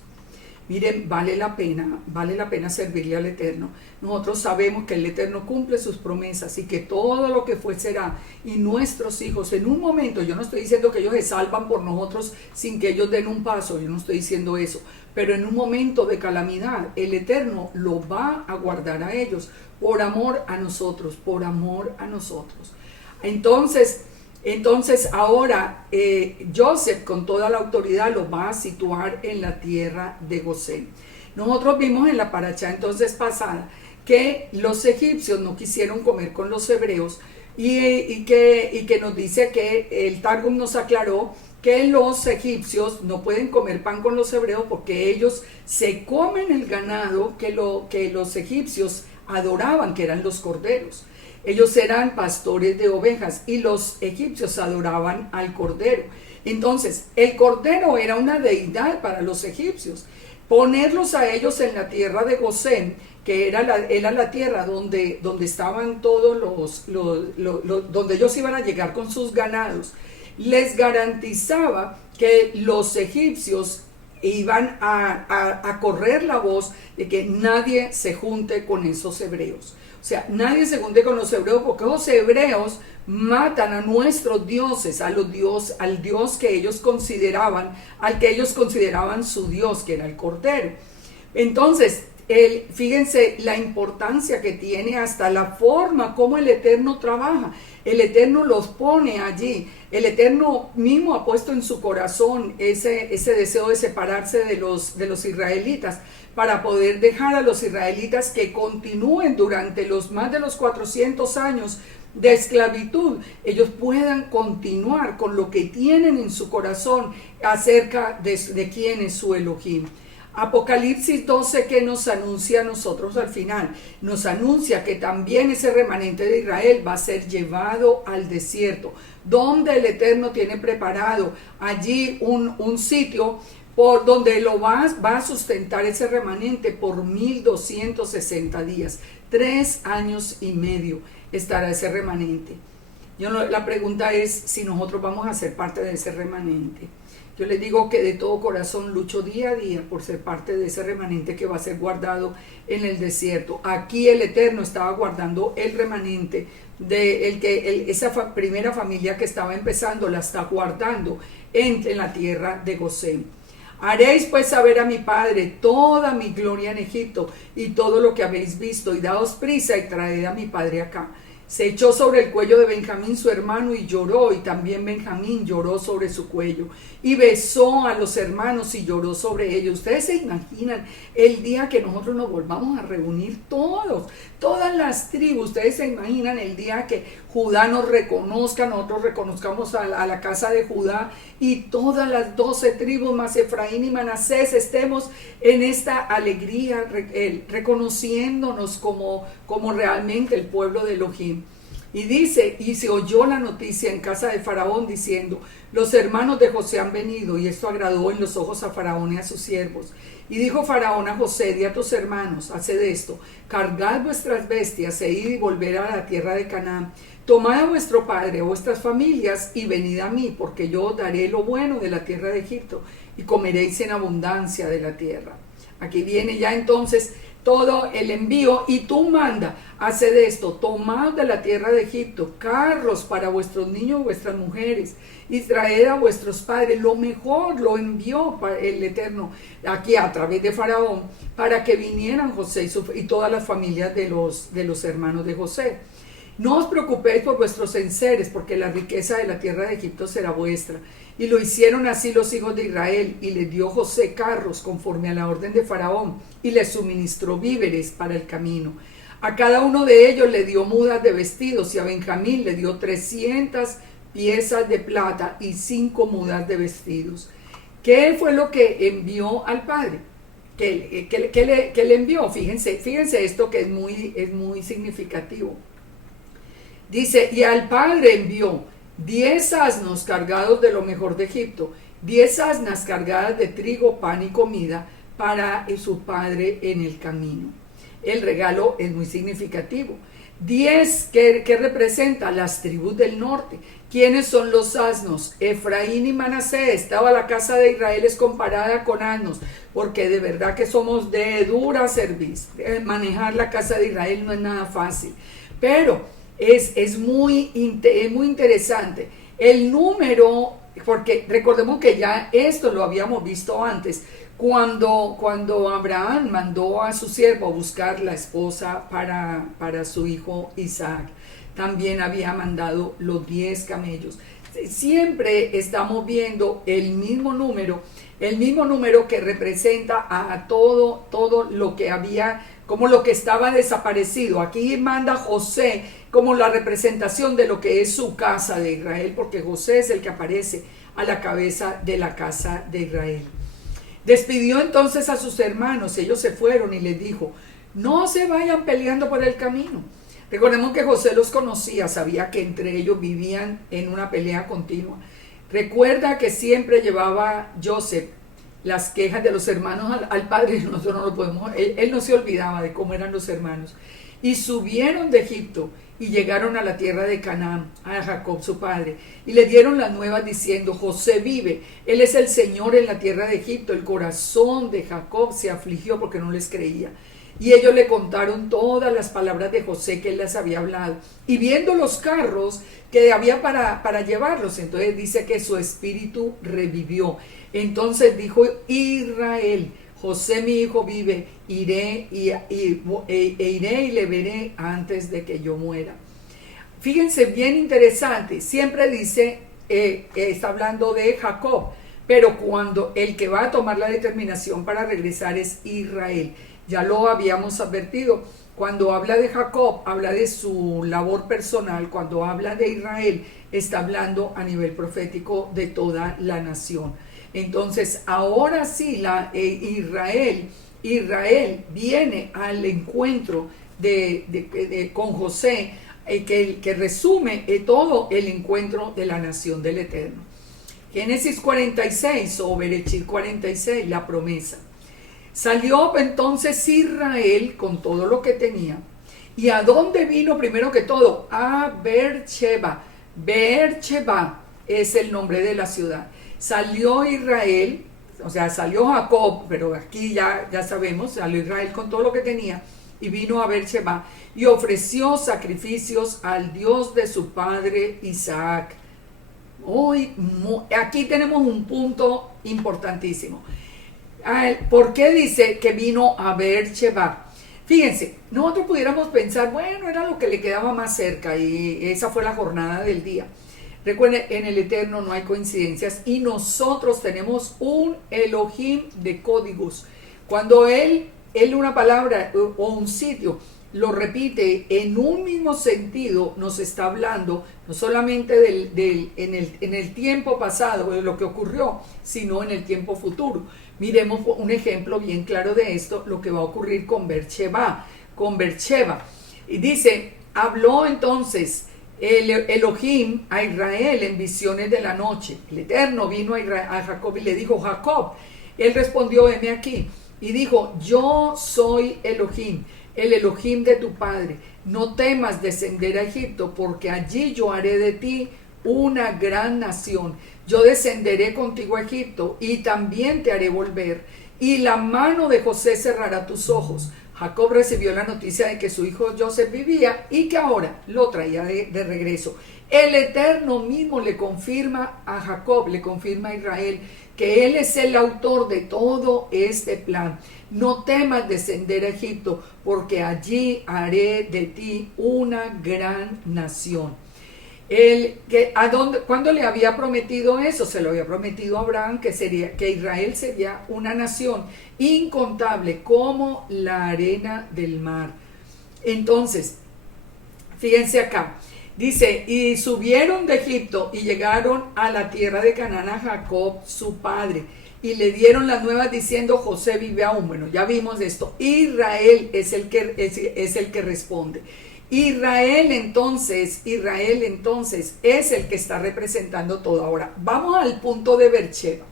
Miren, vale la pena servirle al Eterno. Nosotros sabemos que el Eterno cumple sus promesas y que todo lo que fue será. Y nuestros hijos, en un momento, yo no estoy diciendo que ellos se salvan por nosotros sin que ellos den un paso, yo no estoy diciendo eso. Pero en un momento de calamidad, el Eterno lo va a guardar a ellos por amor a nosotros, Entonces ahora Joseph con toda la autoridad lo va a situar en la tierra de Gosén. Nosotros vimos en la paracha entonces pasada que los egipcios no quisieron comer con los hebreos y que nos dice que el Targum nos aclaró que los egipcios no pueden comer pan con los hebreos porque ellos se comen el ganado que los egipcios adoraban, que eran los corderos. Ellos eran pastores de ovejas y los egipcios adoraban al cordero. Entonces, el cordero era una deidad para los egipcios. Ponerlos a ellos en la tierra de Gosén, que era la tierra donde estaban todos donde ellos iban a llegar con sus ganados, les garantizaba que los egipcios iban a correr la voz de que nadie se junte con esos hebreos. O sea, nadie se junte con los hebreos porque los hebreos matan a nuestros dioses, al Dios que ellos consideraban, al que ellos consideraban su Dios, que era el Cordero. Entonces, Fíjense la importancia que tiene, hasta la forma como el Eterno trabaja. El Eterno los pone allí. El Eterno mismo ha puesto en su corazón ese deseo de separarse de los israelitas, para poder dejar a los israelitas que continúen durante más de los 400 años de esclavitud. Ellos puedan continuar con lo que tienen en su corazón acerca de quién es su Elohim. Apocalipsis 12, que nos anuncia a nosotros al final, nos anuncia que también ese remanente de Israel va a ser llevado al desierto, donde el Eterno tiene preparado allí un sitio por donde lo va a sustentar ese remanente por 1260 días, 3 años y medio estará ese remanente. La pregunta es si nosotros vamos a ser parte de ese remanente. Yo les digo que de todo corazón lucho día a día por ser parte de ese remanente que va a ser guardado en el desierto. Aquí el Eterno estaba guardando el remanente de esa primera familia que estaba empezando, la está guardando en la tierra de Gosén. Haréis pues saber a mi padre toda mi gloria en Egipto y todo lo que habéis visto, y daos prisa y traed a mi padre acá. Se echó sobre el cuello de Benjamín su hermano y lloró, y también Benjamín lloró sobre su cuello, y besó a los hermanos y lloró sobre ellos. Ustedes se imaginan el día que nosotros nos volvamos a reunir todas las tribus. Ustedes se imaginan el día que Judá nos reconozca, nosotros reconozcamos a la casa de Judá, y todas las 12 tribus más Efraín y Manasés estemos en esta alegría, reconociéndonos como realmente el pueblo de Elohim. Y dice, y se oyó la noticia en casa de Faraón diciendo: los hermanos de José han venido, y esto agradó en los ojos a Faraón y a sus siervos. Y dijo Faraón a José: di a tus hermanos, haced esto, cargad vuestras bestias, e id y volver a la tierra de Canaán. Tomad a vuestro padre, a vuestras familias, y venid a mí, porque yo os daré lo bueno de la tierra de Egipto, y comeréis en abundancia de la tierra. Aquí viene ya entonces todo el envío, y tú manda, haced esto, tomad de la tierra de Egipto carros para vuestros niños y vuestras mujeres, y traed a vuestros padres. Lo mejor lo envió el Eterno aquí a través de Faraón, para que vinieran José y todas las familias de los hermanos de José. No os preocupéis por vuestros enseres, porque la riqueza de la tierra de Egipto será vuestra. Y lo hicieron así los hijos de Israel, y les dio José carros conforme a la orden de Faraón, y les suministró víveres para el camino. A cada uno de ellos le dio mudas de vestidos, y a Benjamín le dio 300 piezas de plata y 5 mudas de vestidos. ¿Qué fue lo que envió al padre? ¿Qué le envió? Fíjense esto que es muy significativo. Dice: y al padre envió 10 asnos cargados de lo mejor de Egipto, 10 asnas cargadas de trigo, pan y comida para su padre en el camino. El regalo es muy significativo. 10 que representa las tribus del norte. ¿Quiénes son los asnos? Efraín y Manasés. Estaba la casa de Israel es comparada con asnos, porque de verdad que somos de dura cerviz. Manejar la casa de Israel no es nada fácil, pero es muy interesante el número, porque recordemos que ya esto lo habíamos visto antes, cuando Abraham mandó a su siervo a buscar la esposa para su hijo Isaac. También había mandado los 10 camellos. Siempre estamos viendo el mismo número que representa a todo lo que había, como lo que estaba desaparecido. Aquí manda José como la representación de lo que es su casa de Israel, porque José es el que aparece a la cabeza de la casa de Israel. Despidió entonces a sus hermanos, ellos se fueron, y les dijo: no se vayan peleando por el camino. Recordemos que José los conocía, sabía que entre ellos vivían en una pelea continua. Recuerda que siempre llevaba Joseph las quejas de los hermanos al padre, y nosotros no lo podemos, él no se olvidaba de cómo eran los hermanos. Y subieron de Egipto y llegaron a la tierra de Canaán, a Jacob su padre, y le dieron las nuevas diciendo: José vive, él es el Señor en la tierra de Egipto. El corazón de Jacob se afligió porque no les creía. Y ellos le contaron todas las palabras de José que él les había hablado. Y viendo los carros que había para llevarlos, entonces dice que su espíritu revivió. Entonces dijo Israel: José mi hijo vive, iré iré y le veré antes de que yo muera. Fíjense, bien interesante, siempre dice, está hablando de Jacob, pero cuando el que va a tomar la determinación para regresar es Israel. Ya lo habíamos advertido, cuando habla de Jacob, habla de su labor personal, cuando habla de Israel, está hablando a nivel profético de toda la nación. Entonces, ahora sí, Israel viene al encuentro con José, que resume todo el encuentro de la nación del Eterno. Génesis 46 o Berechit 46, la promesa. Salió entonces Israel con todo lo que tenía. ¿Y a dónde vino primero que todo? A Beersheba. Beersheba es el nombre de la ciudad. Salió Israel, o sea, salió Jacob, pero aquí ya sabemos, salió Israel con todo lo que tenía y vino a Beersheba y ofreció sacrificios al Dios de su padre Isaac. Hoy, aquí tenemos un punto importantísimo. ¿Por qué dice que vino a Beersheba? Fíjense, nosotros pudiéramos pensar, bueno, era lo que le quedaba más cerca y esa fue la jornada del día. Recuerden, en el Eterno no hay coincidencias y nosotros tenemos un Elohim de códigos. Cuando él una palabra o un sitio lo repite en un mismo sentido, nos está hablando no solamente en el tiempo pasado, de lo que ocurrió, sino en el tiempo futuro. Miremos un ejemplo bien claro de esto, lo que va a ocurrir con Beersheba. Y dice, habló entonces el Elohim a Israel en visiones de la noche. El Eterno vino a Jacob y le dijo, Jacob. Él respondió, heme aquí. Y dijo, yo soy Elohim, el Elohim de tu padre. No temas descender a Egipto, porque allí yo haré de ti una gran nación. Yo descenderé contigo a Egipto y también te haré volver. Y la mano de José cerrará tus ojos. Jacob recibió la noticia de que su hijo Joseph vivía y que ahora lo traía de regreso. El Eterno mismo le confirma a Jacob, le confirma a Israel, que él es el autor de todo este plan. No temas descender a Egipto, porque allí haré de ti una gran nación. ¿Cuándo le había prometido eso? Se lo había prometido a Abraham, que Israel sería una nación incontable como la arena del mar. Entonces, fíjense acá, dice, y subieron de Egipto y llegaron a la tierra de Canaán a Jacob, su padre, y le dieron las nuevas diciendo, José vive aún. Bueno, ya vimos esto. Israel es el que responde. Israel entonces es el que está representando todo. Ahora, vamos al punto de Beersheba.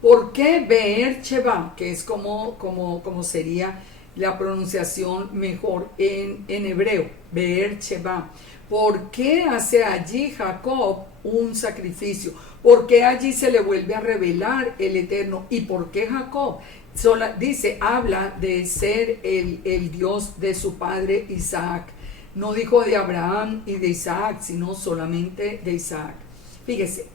¿Por qué Beersheba? Que es como sería la pronunciación mejor en hebreo. Beersheba. ¿Por qué hace allí Jacob un sacrificio? ¿Por qué allí se le vuelve a revelar el Eterno? ¿Y por qué Jacob? Habla de ser el Dios de su padre Isaac. No dijo de Abraham y de Isaac, sino solamente de Isaac. Fíjese,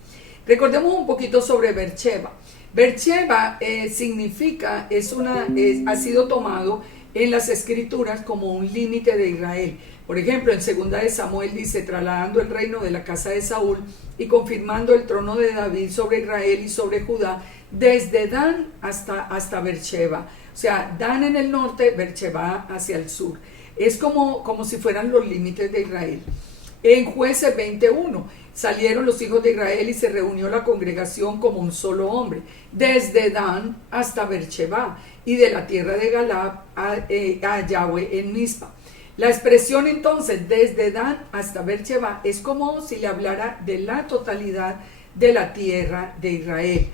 recordemos un poquito sobre Beersheba. Beersheba significa, ha sido tomado en las escrituras como un límite de Israel. Por ejemplo, en 2 de Samuel dice, trasladando el reino de la casa de Saúl y confirmando el trono de David sobre Israel y sobre Judá, desde Dan hasta Beersheba. O sea, Dan en el norte, Beersheba hacia el sur. Es como si fueran los límites de Israel. En Jueces 21 salieron los hijos de Israel y se reunió la congregación como un solo hombre, desde Dan hasta Beersheba y de la tierra de Galad a Yahweh en Mizpa. La expresión entonces desde Dan hasta Beersheba es como si le hablara de la totalidad de la tierra de Israel.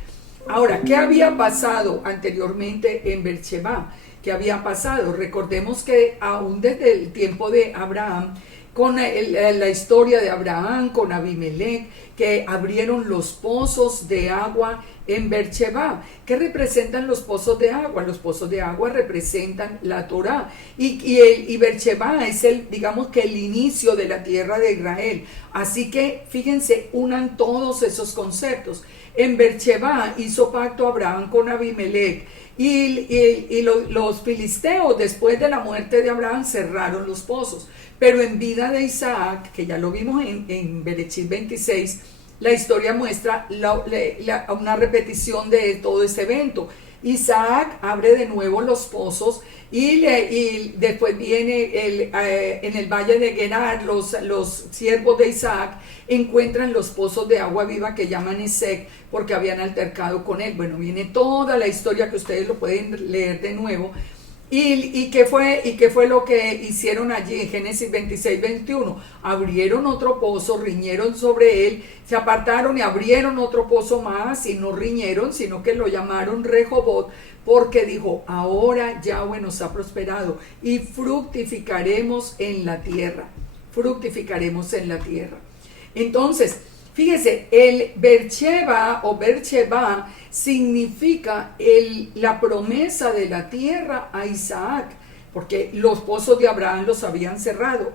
Ahora, ¿qué había pasado anteriormente en Beersheba? ¿Qué había pasado? Recordemos que aún desde el tiempo de Abraham, con la historia de Abraham, con Abimelech, que abrieron los pozos de agua en Beersheba. ¿Qué representan los pozos de agua? Los pozos de agua representan la Torá. Y Beersheba es digamos que el inicio de la tierra de Israel. Así que, fíjense, unan todos esos conceptos. En Beersheba hizo pacto Abraham con Abimelech. Los filisteos, después de la muerte de Abraham, cerraron los pozos. Pero en vida de Isaac, que ya lo vimos en Bereshit 26, la historia muestra una repetición de todo este evento. Isaac abre de nuevo los pozos y después viene en el valle de Gerar, los siervos de Isaac encuentran los pozos de agua viva que llaman Esek porque habían altercado con él. Bueno, viene toda la historia que ustedes lo pueden leer de nuevo. ¿Y qué fue lo que hicieron allí en Génesis 26, 21? Abrieron otro pozo, riñeron sobre él, se apartaron y abrieron otro pozo más y no riñeron, sino que lo llamaron Rehobot, porque dijo, ahora Yahweh nos ha prosperado y fructificaremos en la tierra. Fructificaremos en la tierra. Entonces, fíjese, el Beersheba o Beersheba significa la promesa de la tierra a Isaac, porque los pozos de Abraham los habían cerrado,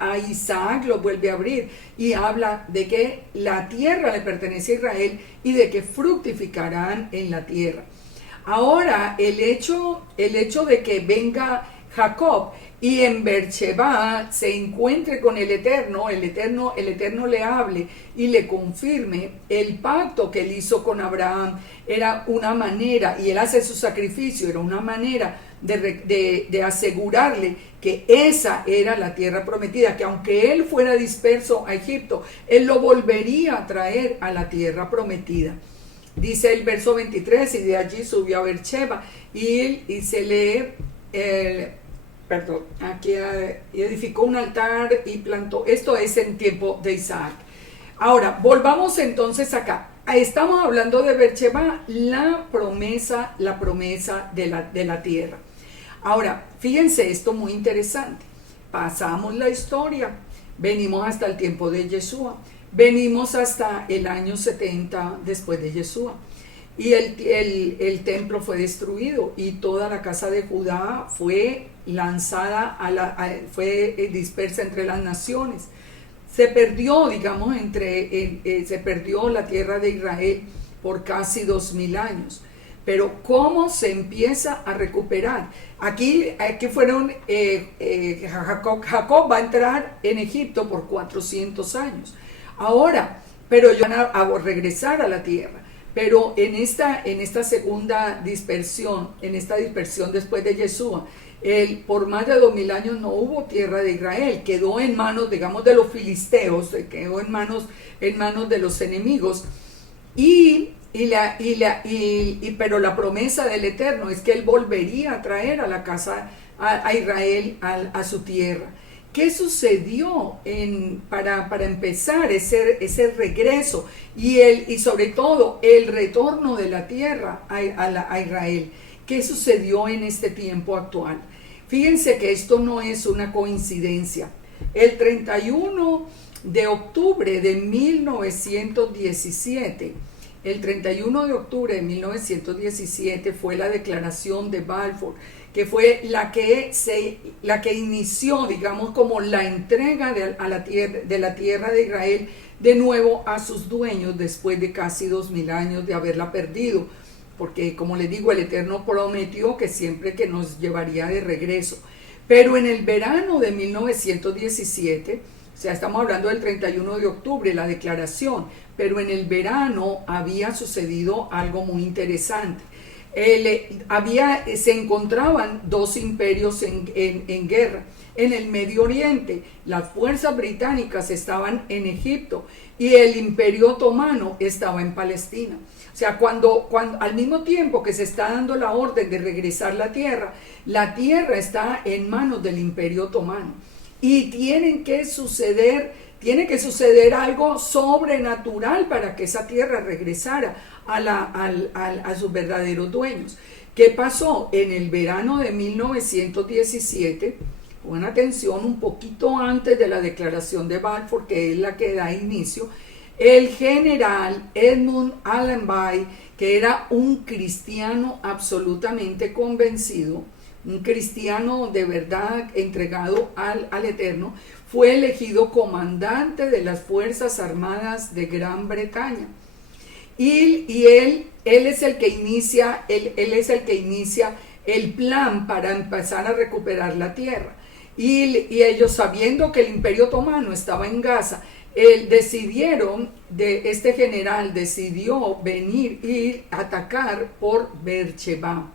a Isaac los vuelve a abrir y habla de que la tierra le pertenece a Israel y de que fructificarán en la tierra. Ahora, el hecho de que venga Jacob y en Beersheba se encuentre con el Eterno le hable y le confirme el pacto que él hizo con Abraham. Era una manera, y él hace su sacrificio, era una manera de asegurarle que esa era la tierra prometida, que aunque él fuera disperso a Egipto, él lo volvería a traer a la tierra prometida. Dice el verso 23, y de allí subió a Beersheba, y se lee... aquí edificó un altar y plantó. Esto es en tiempo de Isaac. Ahora, volvamos entonces acá. Estamos hablando de Beersheba, la promesa de la tierra. Ahora, fíjense esto muy interesante. Pasamos la historia, venimos hasta el tiempo de Yeshua, venimos hasta el año 70 después de Yeshua. Y el templo fue destruido y toda la casa de Judá fue lanzada, fue dispersa entre las naciones. Se perdió, digamos, se perdió la tierra de Israel por casi 2000 años. Pero ¿cómo se empieza a recuperar? Aquí fueron, Jacob va a entrar en Egipto por 400 años. Ahora, pero ellos van a regresar a la tierra. Pero en esta segunda dispersión, después de Yeshua, por más de 2000 años no hubo tierra de Israel, quedó en manos, digamos, de los filisteos, quedó en manos de los enemigos, pero la promesa del Eterno es que él volvería a traer a la casa, a Israel, a su tierra. ¿Qué sucedió para empezar ese regreso y sobre todo el retorno de la tierra a Israel? ¿Qué sucedió en este tiempo actual? Fíjense que esto no es una coincidencia. El 31 de octubre de 1917, fue la declaración de Balfour, que fue la que inició, digamos, como la entrega de la tierra de Israel de nuevo a sus dueños después de casi 2000 años de haberla perdido, porque, como les digo, el Eterno prometió que siempre que nos llevaría de regreso. Pero en el verano de 1917, o sea, estamos hablando del 31 de octubre, la declaración, pero en el verano había sucedido algo muy interesante. Se encontraban dos imperios en guerra. En el Medio Oriente, las fuerzas británicas estaban en Egipto y el Imperio Otomano estaba en Palestina. O sea, cuando al mismo tiempo que se está dando la orden de regresar la tierra está en manos del Imperio Otomano. Y tiene que suceder algo sobrenatural para que esa tierra regresara a sus verdaderos dueños. ¿Qué pasó? En el verano de 1917, pon atención, un poquito antes de la declaración de Balfour, que es la que da inicio, El general Edmund Allenby, que era un cristiano absolutamente convencido, un cristiano de verdad entregado al Eterno, fue elegido comandante de las Fuerzas Armadas de Gran Bretaña. Y él es el que inicia, él es el que inicia el plan para empezar a recuperar la tierra. Y ellos, sabiendo que el Imperio Otomano estaba en Gaza, este general decidió venir y atacar por Beersheba.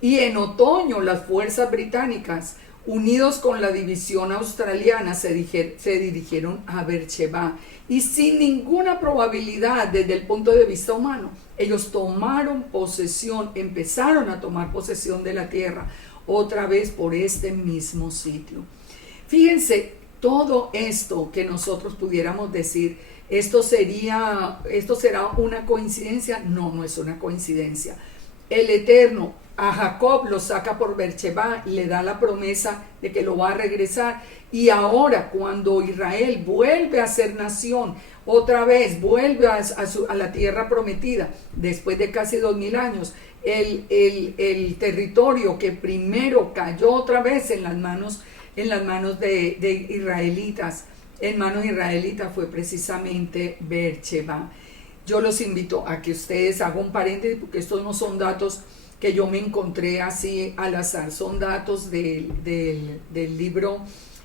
Y en otoño las fuerzas británicas, unidos con la división australiana, se dirigieron a Beersheba. Y sin ninguna probabilidad desde el punto de vista humano, ellos tomaron posesión, empezaron a tomar posesión de la tierra, otra vez por este mismo sitio. Fíjense, todo esto que nosotros pudiéramos decir, esto será una coincidencia. No, no es una coincidencia. El Eterno a Jacob lo saca por Beersheba, le da la promesa de que lo va a regresar. Y ahora, cuando Israel vuelve a ser nación, otra vez vuelve a la tierra prometida, después de casi 2000 años, el territorio que primero cayó otra vez en las manos de israelitas, en manos israelitas, fue precisamente Beersheba. Yo los invito a que ustedes hagan un paréntesis, porque estos no son datos que yo me encontré así al azar, son datos del libro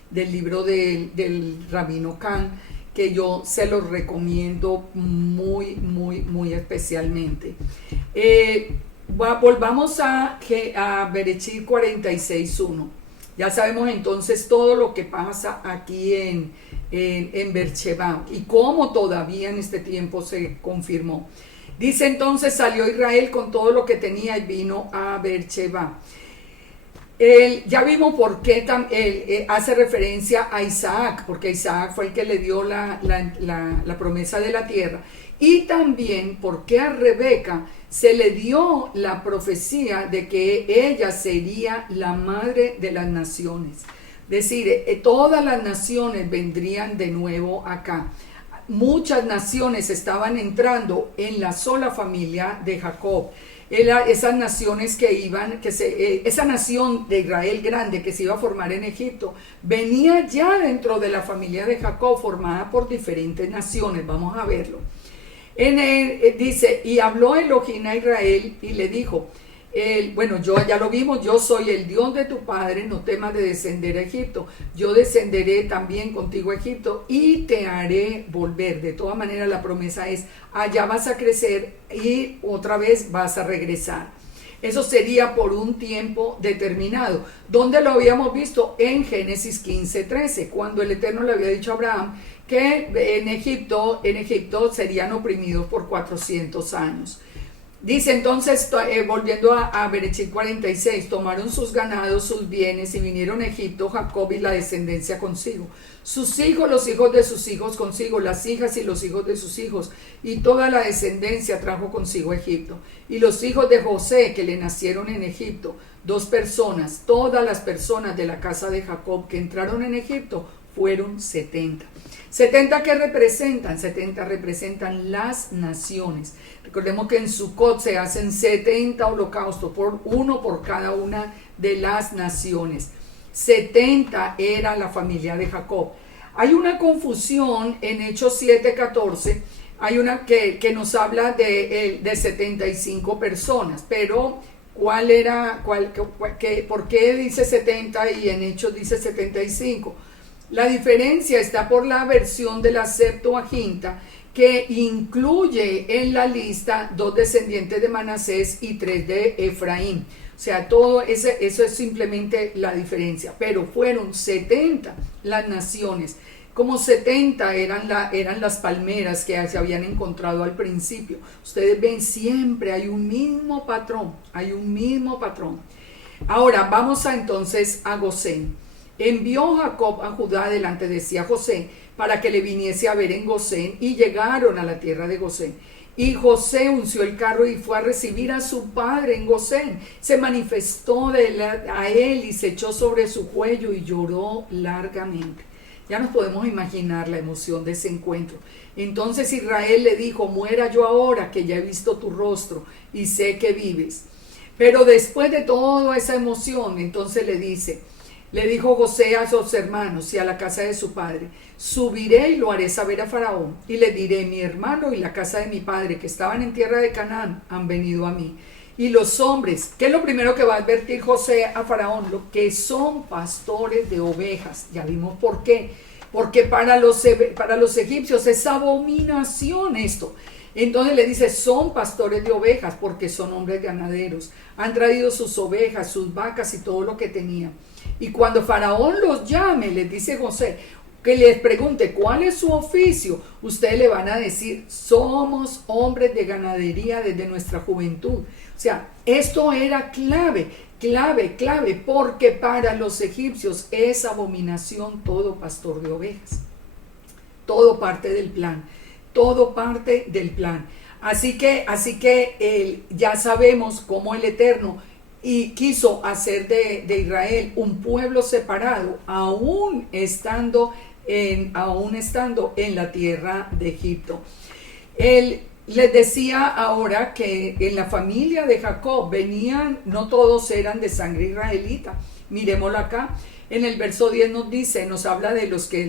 del Rabino Kahn, que yo se los recomiendo muy, muy, muy especialmente. Volvamos a Bereshit 46:1. Ya sabemos entonces todo lo que pasa aquí en Beersheba y cómo todavía en este tiempo se confirmó. Dice entonces: salió Israel con todo lo que tenía y vino a Beersheba. Ya vimos por qué hace referencia a Isaac, porque Isaac fue el que le dio la promesa de la tierra. Y también porque a Rebeca se le dio la profecía de que ella sería la madre de las naciones. Es decir, todas las naciones vendrían de nuevo acá. Muchas naciones estaban entrando en la sola familia de Jacob. Esas naciones esa nación de Israel grande que se iba a formar en Egipto, venía ya dentro de la familia de Jacob, formada por diferentes naciones. Vamos a verlo. Dice: y habló Elohim a Israel y le dijo, ya lo vimos: yo soy el Dios de tu padre, no temas de descender a Egipto, yo descenderé también contigo a Egipto y te haré volver. De todas maneras, la promesa es: allá vas a crecer y otra vez vas a regresar. Eso sería por un tiempo determinado. ¿Dónde lo habíamos visto? En Génesis 15:13, cuando el Eterno le había dicho a Abraham que en Egipto serían oprimidos por 400 años. Dice entonces, volviendo a Bereshit 46, tomaron sus ganados, sus bienes, y vinieron a Egipto Jacob y la descendencia consigo, sus hijos, los hijos de sus hijos consigo, las hijas y los hijos de sus hijos, y toda la descendencia trajo consigo a Egipto. Y los hijos de José que le nacieron en Egipto, 2 personas, todas las personas de la casa de Jacob que entraron en Egipto fueron 70. 70 que representan, 70 representan las naciones. Recordemos que en Sukkot se hacen 70 holocaustos, uno por cada una de las naciones. 70 era la familia de Jacob. Hay una confusión en Hechos 7:14, hay una que nos habla de 75 personas, pero ¿por qué dice 70 y en Hechos dice 75? La diferencia está por la versión de la Septuaginta, que incluye en la lista 2 descendientes de Manasés y 3 de Efraín. O sea, eso es simplemente la diferencia. Pero fueron 70 las naciones. Como 70 eran las palmeras que se habían encontrado al principio. Ustedes ven, siempre hay un mismo patrón. Ahora vamos entonces a Gosén. Envió Jacob a Judá delante de sí a José, para que le viniese a ver en Gosén, y llegaron a la tierra de Gosén. Y José unció el carro y fue a recibir a su padre en Gosén. Se manifestó a él y se echó sobre su cuello y lloró largamente. Ya nos podemos imaginar la emoción de ese encuentro. Entonces Israel le dijo, muera yo ahora que ya he visto tu rostro y sé que vives. Pero después de toda esa emoción, entonces le dijo José a sus hermanos y a la casa de su padre, subiré y lo haré saber a Faraón y le diré, mi hermano y la casa de mi padre que estaban en tierra de Canaán han venido a mí. Y los hombres, ¿qué es lo primero que va a advertir José a Faraón? Lo que son pastores de ovejas. Ya vimos por qué. Porque para los egipcios es abominación esto. Entonces le dice, son pastores de ovejas porque son hombres ganaderos. Han traído sus ovejas, sus vacas y todo lo que tenían. Y cuando Faraón los llame, les dice José, que les pregunte cuál es su oficio, ustedes le van a decir, somos hombres de ganadería desde nuestra juventud. O sea, esto era clave, porque para los egipcios es abominación todo pastor de ovejas. Todo parte del plan. Así que ya sabemos cómo el Eterno quiso hacer de Israel un pueblo separado, aún estando en la tierra de Egipto. Él les decía ahora que en la familia de Jacob venían, no todos eran de sangre israelita. Miremoslo acá. En el verso 10 nos habla de los que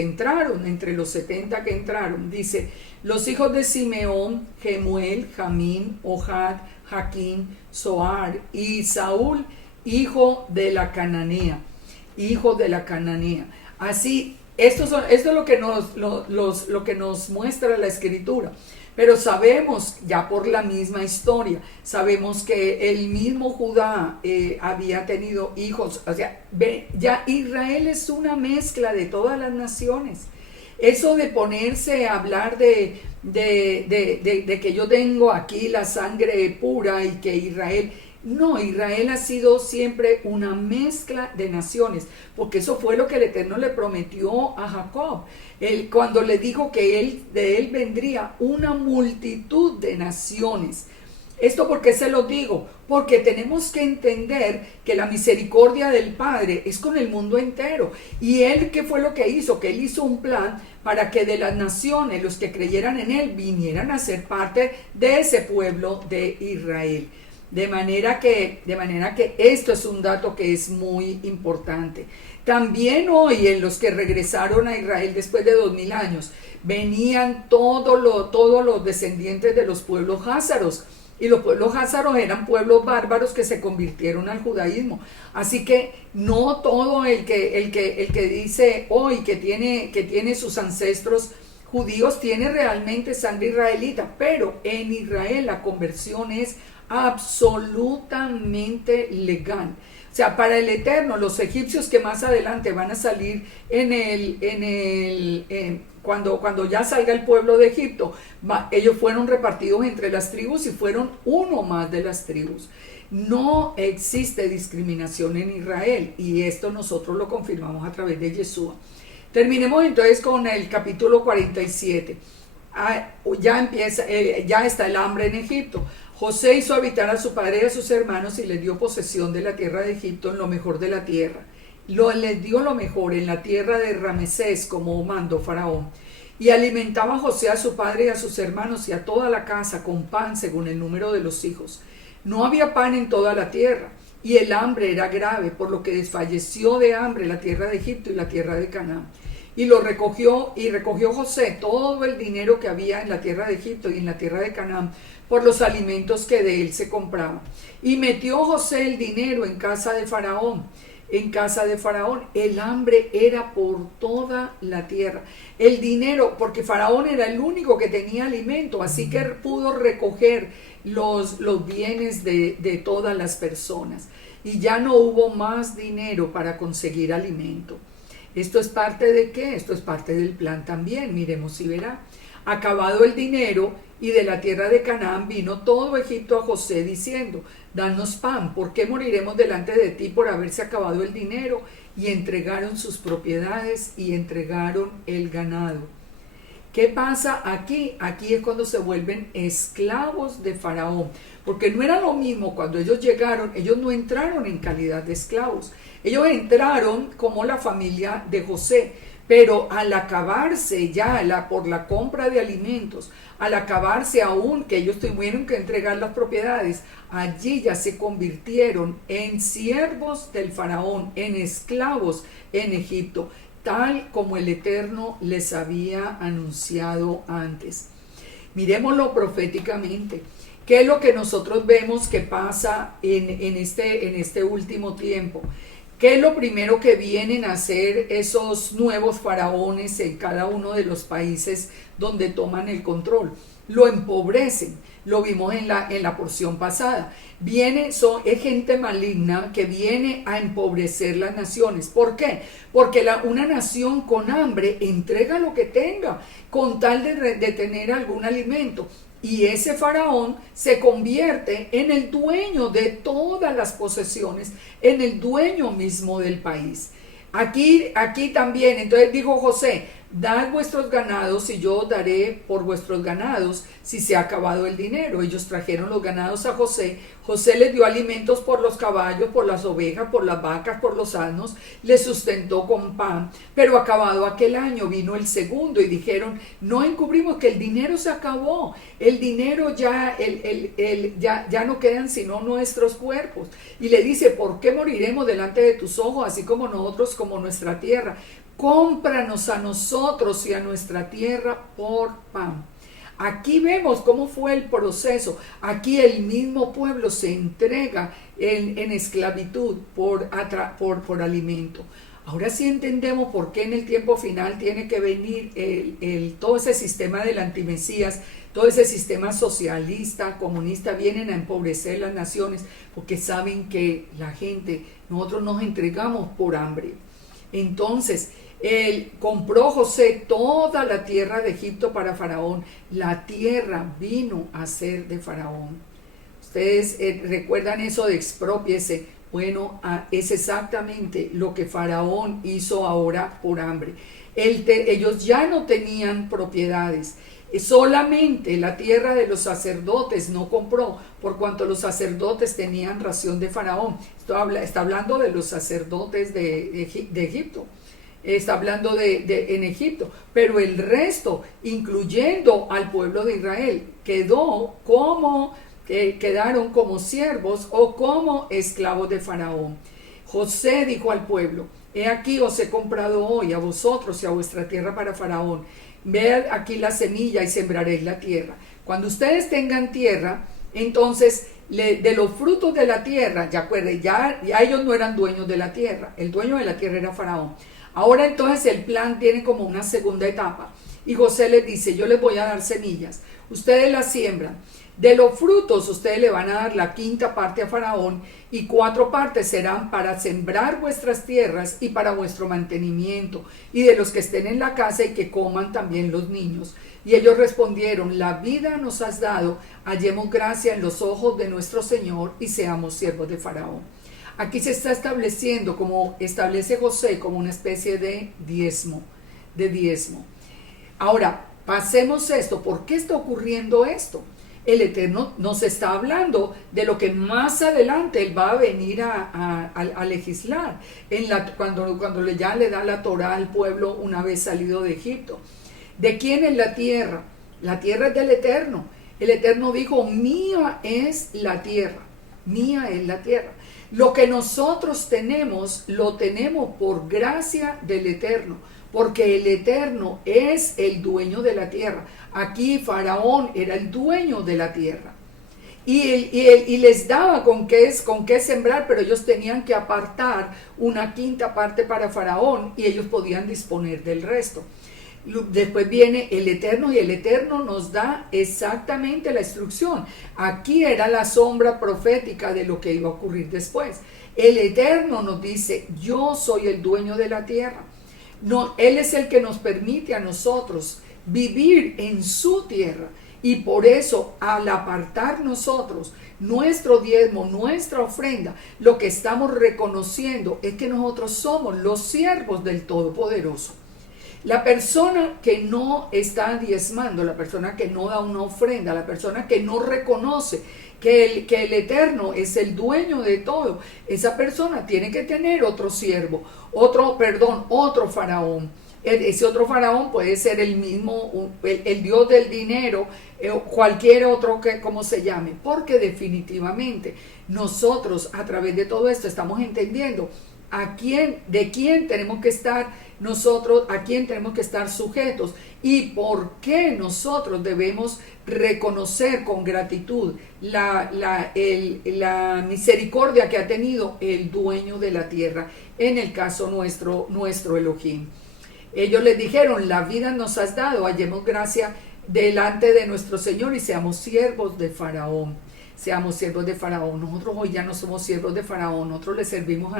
entraron, entre los 70 que entraron. Dice, los hijos de Simeón, Jemuel, Jamín, Ohad, Jaquín, Zoar y Saúl, hijo de la cananea. Así, esto es lo que nos muestra la escritura. Pero sabemos, ya por la misma historia, sabemos que el mismo Judá había tenido hijos. O sea, ya Israel es una mezcla de todas las naciones. Eso de ponerse a hablar de que yo tengo aquí la sangre pura y que Israel... No, Israel ha sido siempre una mezcla de naciones, porque eso fue lo que el Eterno le prometió a Jacob. Cuando le dijo que de él vendría una multitud de naciones. ¿Esto por qué se lo digo? Porque tenemos que entender que la misericordia del Padre es con el mundo entero. Y Él, ¿qué fue lo que hizo? Que Él hizo un plan para que de las naciones, los que creyeran en Él, vinieran a ser parte de ese pueblo de Israel. De manera que esto es un dato que es muy importante. También hoy en los que regresaron a Israel después de 2000 años, venían todos los descendientes de los pueblos házaros. Y los pueblos házaros eran pueblos bárbaros que se convirtieron al judaísmo. Así que no todo el que dice hoy que tiene sus ancestros judíos tiene realmente sangre israelita, pero en Israel la conversión es absolutamente legal. O sea, para el Eterno, los egipcios que más adelante van a salir cuando ya salga el pueblo de Egipto, ellos fueron repartidos entre las tribus y fueron uno más de las tribus. No existe discriminación en Israel y esto nosotros lo confirmamos a través de Yeshua. Terminemos entonces con el capítulo 47. Ya está el hambre en Egipto. José hizo habitar a su padre y a sus hermanos y les dio posesión de la tierra de Egipto en lo mejor de la tierra. Les dio lo mejor en la tierra de Ramesés, como mandó Faraón. Y alimentaba a José a su padre y a sus hermanos y a toda la casa con pan según el número de los hijos. No había pan en toda la tierra, y el hambre era grave, por lo que desfalleció de hambre la tierra de Egipto y la tierra de Canaán. Y recogió José todo el dinero que había en la tierra de Egipto y en la tierra de Canaán, por los alimentos que de él se compraban. Y metió José el dinero en casa de Faraón. El hambre era por toda la tierra. El dinero, porque Faraón era el único que tenía alimento, así que pudo recoger los bienes de todas las personas. Y ya no hubo más dinero para conseguir alimento. ¿Esto es parte de qué? Esto es parte del plan también. Miremos y verá. Acabado el dinero, y de la tierra de Canaán vino todo Egipto a José diciendo, danos pan, ¿por qué moriremos delante de ti por haberse acabado el dinero? Y entregaron sus propiedades y entregaron el ganado. ¿Qué pasa aquí? Aquí es cuando se vuelven esclavos de Faraón, porque no era lo mismo cuando ellos llegaron, ellos no entraron en calidad de esclavos, ellos entraron como la familia de José, Pero al acabarse ya por la compra de alimentos, al acabarse aún que ellos tuvieron que entregar las propiedades, allí ya se convirtieron en siervos del faraón, en esclavos en Egipto, tal como el Eterno les había anunciado antes. Miremoslo proféticamente. ¿Qué es lo que nosotros vemos que pasa en este último tiempo? ¿Qué es lo primero que vienen a hacer esos nuevos faraones en cada uno de los países donde toman el control? Lo empobrecen, lo vimos en la porción pasada. Es gente maligna que viene a empobrecer las naciones. ¿Por qué? Porque una nación con hambre entrega lo que tenga con tal de tener algún alimento. Y ese faraón se convierte en el dueño de todas las posesiones, en el dueño mismo del país. Aquí también, entonces dijo José, dad vuestros ganados y yo os daré por vuestros ganados si se ha acabado el dinero. Ellos trajeron los ganados a José. José les dio alimentos por los caballos, por las ovejas, por las vacas, por los asnos, les sustentó con pan. Pero acabado aquel año vino el segundo y dijeron, no encubrimos que el dinero se acabó, el dinero ya no quedan sino nuestros cuerpos. Y le dice, ¿por qué moriremos delante de tus ojos, así como nosotros, como nuestra tierra? Cómpranos a nosotros y a nuestra tierra por pan. Aquí vemos cómo fue el proceso. Aquí el mismo pueblo se entrega en esclavitud por alimento. Ahora sí entendemos por qué en el tiempo final tiene que venir todo ese sistema del antimesías, todo ese sistema socialista, comunista, vienen a empobrecer las naciones porque saben que nosotros nos entregamos por hambre. Entonces, él compró José toda la tierra de Egipto para Faraón. La tierra vino a ser de Faraón. Ustedes recuerdan eso de expropiese. Bueno, es exactamente lo que Faraón hizo ahora por hambre. Ellos ya no tenían propiedades. Solamente la tierra de los sacerdotes no compró, por cuanto los sacerdotes tenían ración de Faraón. Está hablando de los sacerdotes de Egipto. Está hablando en Egipto, pero el resto, incluyendo al pueblo de Israel, quedaron como siervos o como esclavos de Faraón. José dijo al pueblo, he aquí os he comprado hoy a vosotros y a vuestra tierra para Faraón. Ved aquí la semilla y sembraréis la tierra. Cuando ustedes tengan tierra, entonces de los frutos de la tierra, ya ellos no eran dueños de la tierra, el dueño de la tierra era Faraón. Ahora entonces el plan tiene como una segunda etapa y José les dice, yo les voy a dar semillas, ustedes las siembran, de los frutos ustedes le van a dar la quinta parte a Faraón y 4 partes serán para sembrar vuestras tierras y para vuestro mantenimiento y de los que estén en la casa y que coman también los niños. Y ellos respondieron, la vida nos has dado, hallemos gracia en los ojos de nuestro Señor y seamos siervos de Faraón. Aquí se está estableciendo, como establece José, como una especie de diezmo. Ahora, pasemos esto. ¿Por qué está ocurriendo esto? El Eterno nos está hablando de lo que más adelante Él va a venir a legislar, cuando ya le da la Torá al pueblo una vez salido de Egipto. ¿De quién es la tierra? La tierra es del Eterno. El Eterno dijo, mía es la tierra, mía es la tierra. Lo que nosotros tenemos, lo tenemos por gracia del Eterno, porque el Eterno es el dueño de la tierra. Aquí Faraón era el dueño de la tierra. Y les daba con qué sembrar, pero ellos tenían que apartar una quinta parte para Faraón y ellos podían disponer del resto. Después viene el Eterno y el Eterno nos da exactamente la instrucción. Aquí era la sombra profética de lo que iba a ocurrir después. El Eterno nos dice, yo soy el dueño de la tierra. No, Él es el que nos permite a nosotros vivir en su tierra. Y por eso, al apartar nosotros nuestro diezmo, nuestra ofrenda, lo que estamos reconociendo es que nosotros somos los siervos del Todopoderoso. La persona que no está diezmando, la persona que no da una ofrenda, la persona que no reconoce que el Eterno es el dueño de todo, esa persona tiene que tener otro siervo, otro Faraón, Ese otro faraón puede ser el mismo, el dios del dinero, cualquier otro que como se llame, porque definitivamente nosotros a través de todo esto estamos entendiendo de quién tenemos que estar nosotros, a quién tenemos que estar sujetos y por qué nosotros debemos reconocer con gratitud la misericordia que ha tenido el dueño de la tierra, en el caso nuestro Elohim. Ellos les dijeron, la vida nos has dado, hallemos gracia delante de nuestro Señor y seamos siervos de Faraón. Seamos siervos de Faraón. Nosotros hoy ya no somos siervos de Faraón, nosotros le servimos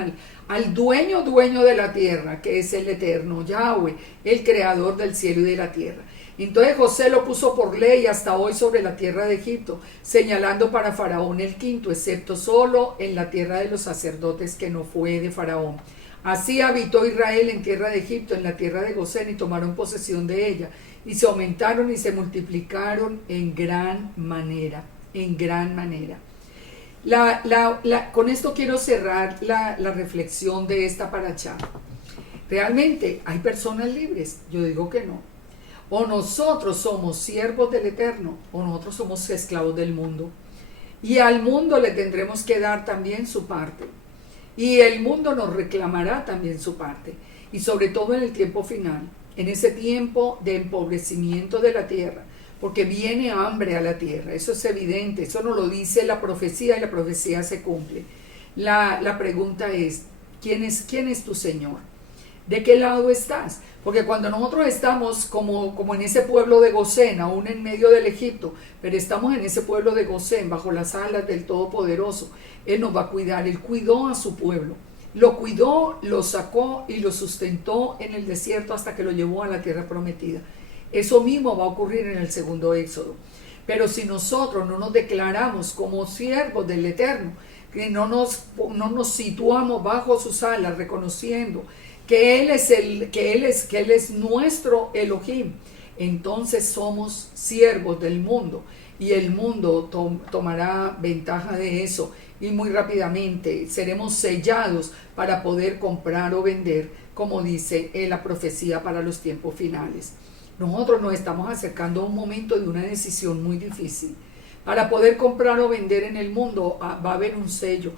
al dueño de la tierra, que es el eterno Yahweh, el creador del cielo y de la tierra. Entonces José lo puso por ley hasta hoy sobre la tierra de Egipto, señalando para Faraón el quinto, excepto solo en la tierra de los sacerdotes que no fue de Faraón. Así habitó Israel en tierra de Egipto, en la tierra de Gosén, y tomaron posesión de ella, y se aumentaron y se multiplicaron en gran manera. En gran manera. Con esto quiero cerrar la reflexión de esta parashá. ¿Realmente hay personas libres? Yo digo que no. O nosotros somos siervos del Eterno, o nosotros somos esclavos del mundo. Y al mundo le tendremos que dar también su parte. Y el mundo nos reclamará también su parte. Y sobre todo en el tiempo final, en ese tiempo de empobrecimiento de la tierra, porque viene hambre a la tierra, eso es evidente, eso nos lo dice la profecía y la profecía se cumple. La pregunta es, ¿quién es tu Señor? ¿De qué lado estás? Porque cuando nosotros estamos como en ese pueblo de Gosén, aún en medio del Egipto, pero estamos en ese pueblo de Gosén, bajo las alas del Todopoderoso, Él nos va a cuidar, Él cuidó a su pueblo. Lo cuidó, lo sacó y lo sustentó en el desierto hasta que lo llevó a la tierra prometida. Eso mismo va a ocurrir en el segundo éxodo. Pero si nosotros no nos declaramos como siervos del Eterno, que no nos situamos bajo sus alas, reconociendo que Él es nuestro Elohim, entonces somos siervos del mundo y el mundo tomará ventaja de eso y muy rápidamente seremos sellados para poder comprar o vender, como dice la profecía para los tiempos finales. Nosotros nos estamos acercando a un momento de una decisión muy difícil. Para poder comprar o vender en el mundo va a haber un sello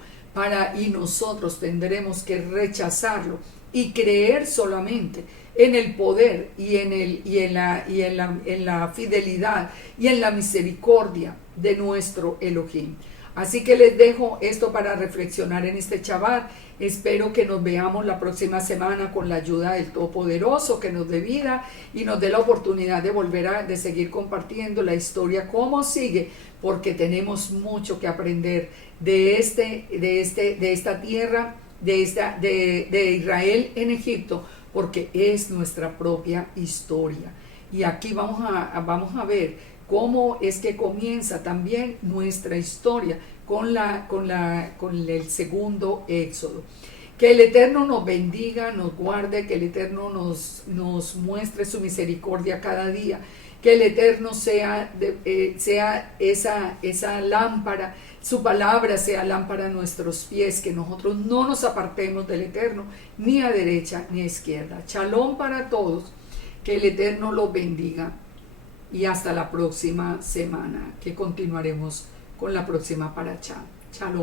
y nosotros tendremos que rechazarlo y creer solamente en el poder y en la fidelidad y en la misericordia de nuestro Elohim. Así que les dejo esto para reflexionar en este Shabbat. Espero que nos veamos la próxima semana con la ayuda del Todopoderoso, que nos dé vida y nos dé la oportunidad de seguir compartiendo la historia cómo sigue, porque tenemos mucho que aprender de esta tierra, de Israel en Egipto, porque es nuestra propia historia. Y aquí vamos a ver cómo es que comienza también nuestra historia con el segundo éxodo. Que el Eterno nos bendiga, nos guarde, que el Eterno nos muestre su misericordia cada día, que el Eterno sea esa lámpara, su palabra sea lámpara a nuestros pies, que nosotros no nos apartemos del Eterno, ni a derecha ni a izquierda. Shalom para todos, que el Eterno los bendiga. Y hasta la próxima semana, que continuaremos con la próxima parashá. Shalom.